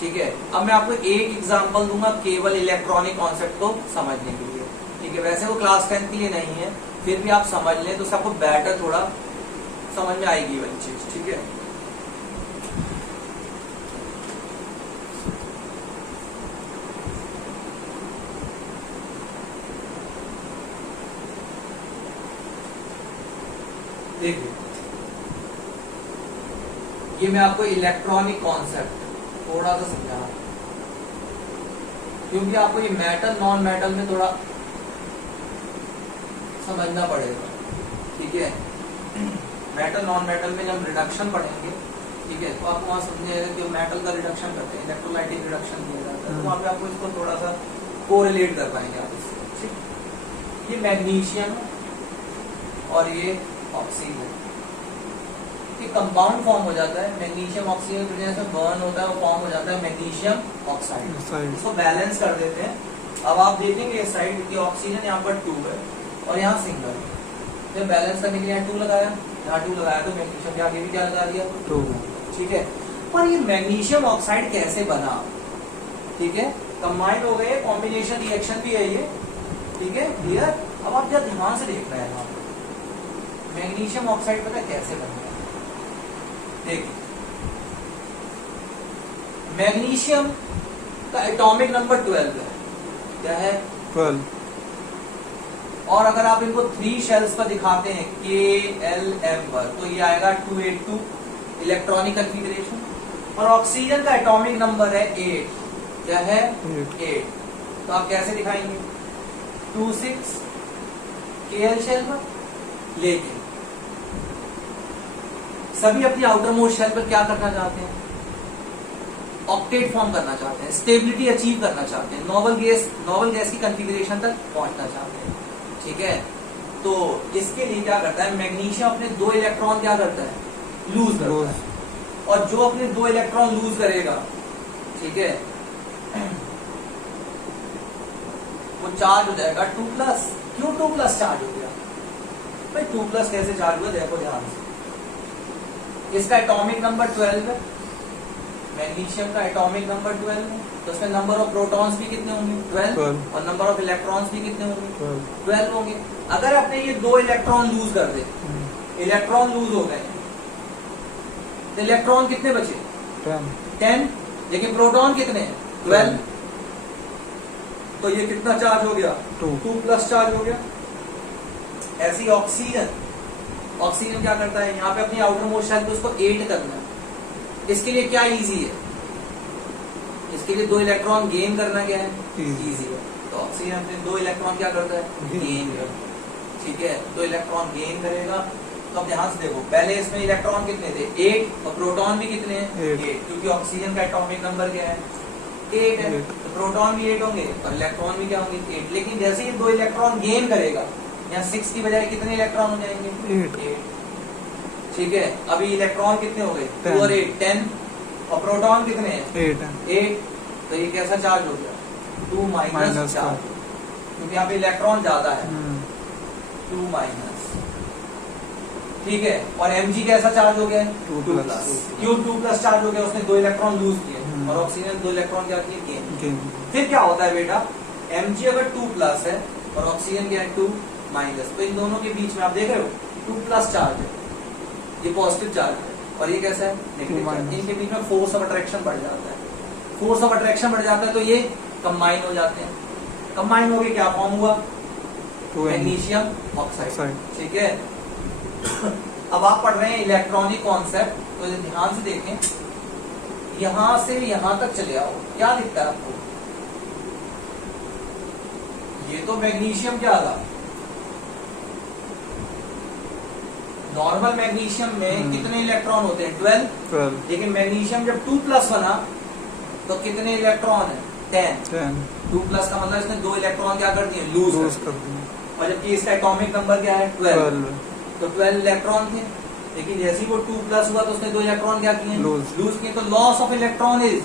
ठीक है, अब मैं आपको एक एग्जांपल दूंगा केवल इलेक्ट्रॉनिक कॉन्सेप्ट को समझने के लिए। ठीक है, वैसे वो क्लास 10 के लिए नहीं है, फिर भी आप समझ लें तो सबको बेटर थोड़ा समझ में आएगी वाली चीज। ठीक है, देखिए ये मैं आपको इलेक्ट्रॉनिक कॉन्सेप्ट थोड़ा सा समझा रहा हूं, क्योंकि आपको ये मेटल नॉन मेटल में थोड़ा समझना पड़ेगा। ठीक है, मेटल नॉन मेटल में जब रिडक्शन पढ़ेंगे, ठीक है, तो आपको वहां समझिएगा कि मेटल का रिडक्शन करते हैं, इलेक्ट्रोलाइटिक रिडक्शन किया जाता है, तो वहां पे आपको इसको थोड़ा सा कोरिलेट कर पाएंगे आप इससे। ठीक, ये मैग्नीशियम और ये ऑक्सीजन, ये कंपाउंड फॉर्म हो जाता है। मैग्नीशियम ऑक्सीजन की वजह से बर्न होता है, वो फॉर्म हो जाता है मैग्नीशियम ऑक्साइड। इसको बैलेंस कर देते हैं। अब आप देखेंगे इस साइड की ऑक्सीजन यहाँ पर 2 है और यहाँ सिंगल है, जब बैलेंस करने के लिए 2 लगाया, यहाँ 2 लगाया, तो मैग्नीशियम के आगे भी क्या लगा दिया, 2। ठीक है, पर ये मैग्नीशियम ऑक्साइड कैसे बना? ठीक है, कंबाइंड हो गए, कॉम्बिनेशन रिएक्शन भी है ये। ठीक है, क्लियर? अब आप जरा ध्यान से देखना है यहाँ मैग्नीशियम ऑक्साइड पता कैसे बना है। देखिए, मैग्नीशियम का एटॉमिक नंबर 12 है। क्या है? 12। और अगर आप इनको 3 शेल्स पर दिखाते हैं KLM पर, तो ये आएगा 282 इलेक्ट्रॉनिक कॉन्फ़िगरेशन। और ऑक्सीजन का एटॉमिक नंबर है 8। क्या है? 8। तो आप कैसे दिखाएंगे? 26 KL शेल पर। लेकिन सभी अपनी आउटर मोस्ट शेल पर क्या करना चाहते हैं? ऑक्टेट फॉर्म करना चाहते हैं, स्टेबिलिटी अचीव करना चाहते हैं, नोबल गैस की कॉन्फ़िगरेशन तक पहुंचना चाहते हैं। ठीक है, तो इसके लिए क्या करता है, मैग्नीशियम अपने 2 इलेक्ट्रॉन क्या करता है, लूज करता है। और जो अपने 2 इलेक्ट्रॉन लूज करेगा, ठीक है, वो चार्ज हो जाएगा 2+। क्यों 2+ चार्ज हो गया भाई? 2+ कैसे चार्ज हुआ, देखो ध्यान से। इसका एटॉमिक नंबर 12 है, मैग्नीशियम का एटॉमिक नंबर 12 है, तो उसमें नंबर ऑफ प्रोटॉन्स भी कितने होंगे, 12, और नंबर ऑफ इलेक्ट्रॉन्स भी कितने होंगे, 12 होंगे। अगर आपने ये 2 इलेक्ट्रॉन लूज कर दे, इलेक्ट्रॉन लूज हो गए, तो इलेक्ट्रॉन कितने बचे, 10, लेकिन प्रोटॉन कितने हैं, 12। तो ये कितना चार्ज हो गया, 2+ चार्ज हो गया। ऐसी ऑक्सीजन क्या करता है, यहाँ पे अपनी आउटर मोस्ट शेल पे उसको 8 करना है। इसके लिए क्या इजी है, इसके लिए 2 इलेक्ट्रॉन गेन करना क्या है, इजी है। तो ऑक्सीजन अपने 2 इलेक्ट्रॉन क्या करता है, गेन करता है। ठीक है, 2 इलेक्ट्रॉन गेन करेगा। तो अब ध्यान से देखो, पहले इसमें इलेक्ट्रॉन कितने थे, 8, और प्रोटॉन भी कितने हैं, 8, क्योंकि ऑक्सीजन का एटॉमिक नंबर क्या है, 8 है। तो प्रोटॉन भी 8 होंगे और इलेक्ट्रॉन भी क्या होंगे, 8। लेकिन जैसे ही 2 इलेक्ट्रॉन गेन करेगा, यहाँ 6 की बजाय कितने इलेक्ट्रॉन हो जाएंगे, 8। ठीक है, अभी इलेक्ट्रॉन कितने हो गए, 2 और 8 10, और प्रोटॉन कितने हैं, 8। तो ये कैसा चार्ज हो गया, 2 माइनस चार्ज, क्योंकि यहाँ पे इलेक्ट्रॉन ज्यादा है, 2 माइनस। ठीक है, और Mg कैसा चार्ज हो गया, 2+। क्यों 2+ चार्ज हो गया, उसने 2 इलेक्ट्रॉन लूज किए और ऑक्सीजन 2 इलेक्ट्रॉन क्या किए, गेन। फिर क्या होता है बेटा, Mg अगर 2+ है और ऑक्सीजन क्या है, 2 माइनस, तो इन दोनों के बीच में आप देख रहे हो 2+ चार्ज है, ये पॉजिटिव चार्ज है, और ये कैसा है, नेगेटिव चार्ज। इनके बीच में फोर्स ऑफ अट्रैक्शन बढ़ जाता है। फोर्स ऑफ अट्रैक्शन बढ़ जाता है तो ये कंबाइन हो जाते हैं। कंबाइन हो गए क्या फॉर्म हुआ, 2 N मैग्नीशियम ऑक्साइड। ऑक्साइड। ठीक है, अब आप पढ़ रहे हैं इलेक्ट्रॉनिक कॉन्सेप्ट, तो ध्यान से देखें, यहां से यहां तक चले आओ, क्या दिखता है आपको? ये तो मैग्नीशियम क्या था? नॉर्मल मैग्नीशियम में कितने इलेक्ट्रॉन होते हैं? 12। लेकिन मैग्नीशियम जब 2+ बना तो कितने इलेक्ट्रॉन है? 10। 2+ का मतलब इसने 2 इलेक्ट्रॉन क्या कर दिए? लूज कर दिए। और जबकि इसका एटॉमिक नंबर क्या है? 12। तो 12 इलेक्ट्रॉन थे, लेकिन जैसे ही वो 2+ हुआ तो उसने 2 इलेक्ट्रॉन क्या किए? लूज किए। तो loss of electron is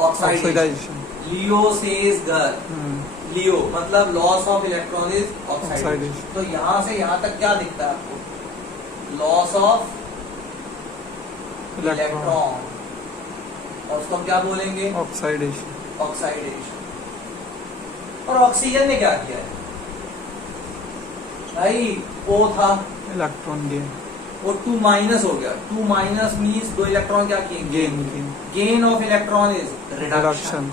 oxidation. LEO says GER, LEO मतलब loss of electron is oxidation. तो यहां से यहां तक क्या दिखता है आपको? लॉस ऑफ इलेक्ट्रॉन, और उसको हम क्या बोलेंगे? ऑक्साइडेशन। ऑक्साइडेशन। और ऑक्सीजन ने क्या किया है भाई? O था, इलेक्ट्रॉन गेन, वो 2- हो गया। 2- मीन्स 2 इलेक्ट्रॉन क्या किए? Gain of electron is reduction.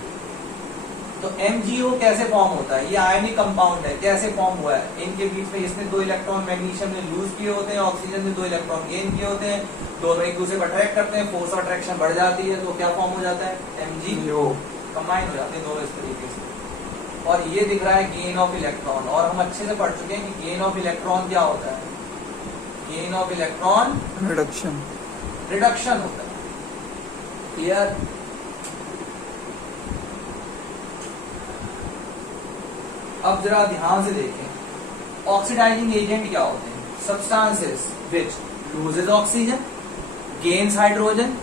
तो MgO कैसे फॉर्म होता है? ये आयनिक कंपाउंड है, कैसे फॉर्म हुआ है? इनके बीच में इसने 2 इलेक्ट्रॉन मैग्नीशियम ने लूज किए होते हैं, ऑक्सीजन ने 2 इलेक्ट्रॉन गेन किए होते हैं, दोनों एक दूसरे को अट्रैक्ट करते हैं, फोर्स ऑफ अट्रैक्शन बढ़ जाती है, तो क्या फॉर्म हो जाता है? MgO। कंबाइन हो जाते हैं दोनों इस तरीके से। और ये दिख रहा है गेन ऑफ इलेक्ट्रॉन, और हम अच्छे से पढ़ चुके हैं कि गेन ऑफ इलेक्ट्रॉन क्या होता है? गेन ऑफ इलेक्ट्रॉन रिडक्शन होता है। क्लियर? अब जरा ध्यान से देखें, ऑक्सीडाइजिंग एजेंट क्या होते हैं? Substances which loses oxygen, gains hydrogen,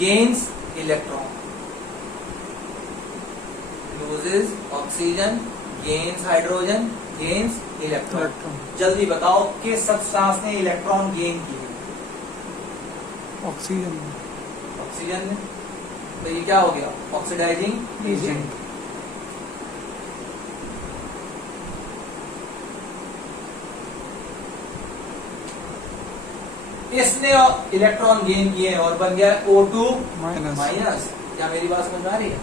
gains electron. Loses oxygen, gains hydrogen, gains electron. जल्दी बताओ किस सब्सटेंस ने इलेक्ट्रॉन गेन किए? ऑक्सीजन। ऑक्सीजन ने। तो ये क्या हो गया? Oxidizing agent. इसने इलेक्ट्रॉन गेन किए और बन गया O2 माइनस। क्या मेरी बात समझ में आ रही है?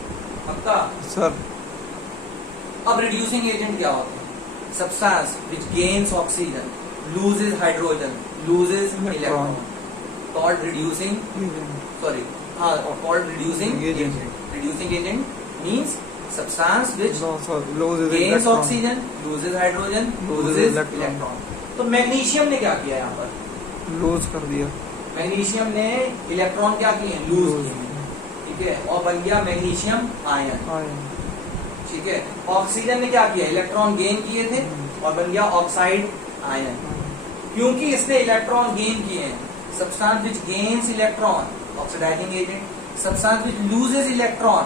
पक्का सर। अब रिड्यूसिंग एजेंट क्या होते हैं? Substance which gains oxygen, loses hydrogen, loses electron, called reducing, sorry हाँ, called reducing agent. Reducing agent means substance which gains oxygen, loses hydrogen, loses electron. तो मैग्नीशियम ने क्या किया? यहाँ पर लूज कर दिया। मैग्नीशियम ने इलेक्ट्रॉन क्या किए? लूज किए। ठीक है, और बन गया मैग्नीशियम आयन। ठीक है, ऑक्सीजन ने क्या किया? इलेक्ट्रॉन गेन किए थे और बन गया ऑक्साइड आयन। क्योंकि इसने इलेक्ट्रॉन गेन किए हैं, substance which gains electron oxidizing agent, substance which loses electron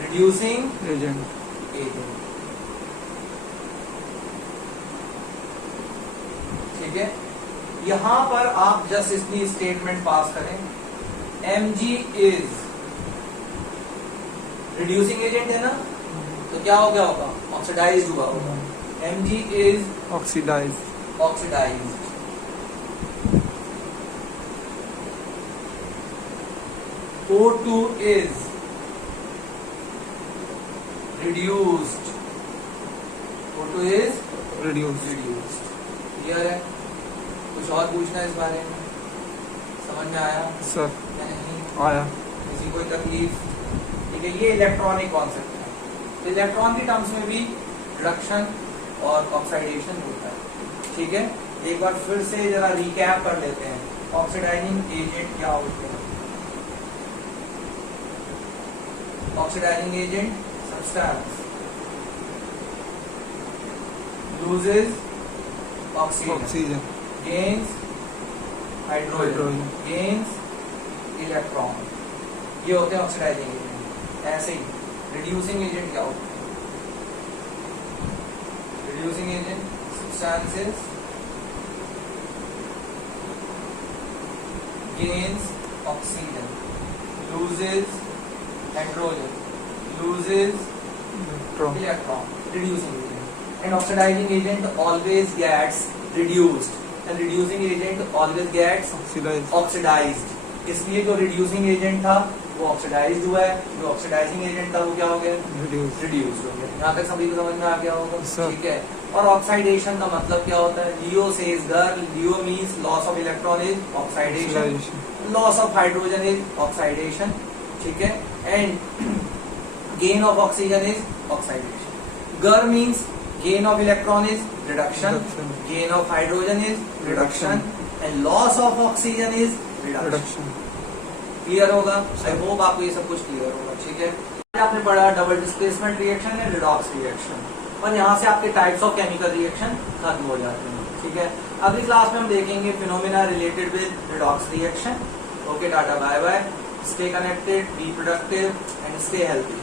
reducing agent. ठीक है, यहां पर आप जस्ट इसकी स्टेटमेंट पास करें, Mg इज रिड्यूसिंग एजेंट है ना, तो क्या हो गया होगा? ऑक्सीडाइज हुआ होगा। Mg is oxidized. O2 is reduced. O2 is reduced. Clear है? कुछ और पूछना है इस बारे में? समझ में आया सर? नहीं आया। किसी कोई तकलीफ? ठीक है, ये इलेक्ट्रॉनिक कॉन्सेप्ट है। तो इलेक्ट्रॉन की टर्म्स में भी रिडक्शन और ऑक्सीडेशन होता है। ठीक है, एक बार फिर से जरा रिकैप कर लेते हैं, ऑक्सीडाइजिंग एजेंट क्या होते हैं? Oxidizing agent substance loses oxygen, gains hydrogen, gains electron. ये होते हैं ऑक्सीडाइजिंग एजेंट। ऐसे ही रिड्यूसिंग एजेंट क्या होते हैं? Reducing agent substances gains oxygen, loses hydrogen, loses electron, reducing agent. And oxidizing agent always gets reduced, and reducing agent always gets oxidized. इसलिए जो reducing agent था वो ऑक्सीडाइज्ड हुआ है, जो ऑक्सीडाइजिंग एजेंट था वो क्या हो गया, रिड्यूस हो गया। यहाँ तक सभी को समझ में आ गया होगा, Sir. ठीक है। और ऑक्सीडेशन का मतलब क्या होता है, LEO says GER, LEO means loss of electron is oxidation, loss of hydrogen is oxidation, ठीक है, and gain of oxygen is oxidation. GER means gain of electron is reduction, gain of hydrogen is reduction, and loss of oxygen is reduction. Clear होगा? I hope आपको ये सब कुछ clear होगा, ठीक है। आज आपने पढ़ा double displacement reaction and redox reaction, और यहाँ से आपके टाइप्स ऑफ केमिकल रिएक्शन खत्म हो जाते हैं, ठीक है। अगली क्लास में हम देखेंगे phenomena related with redox reaction. Okay, tata bye bye, stay connected, be productive and stay healthy.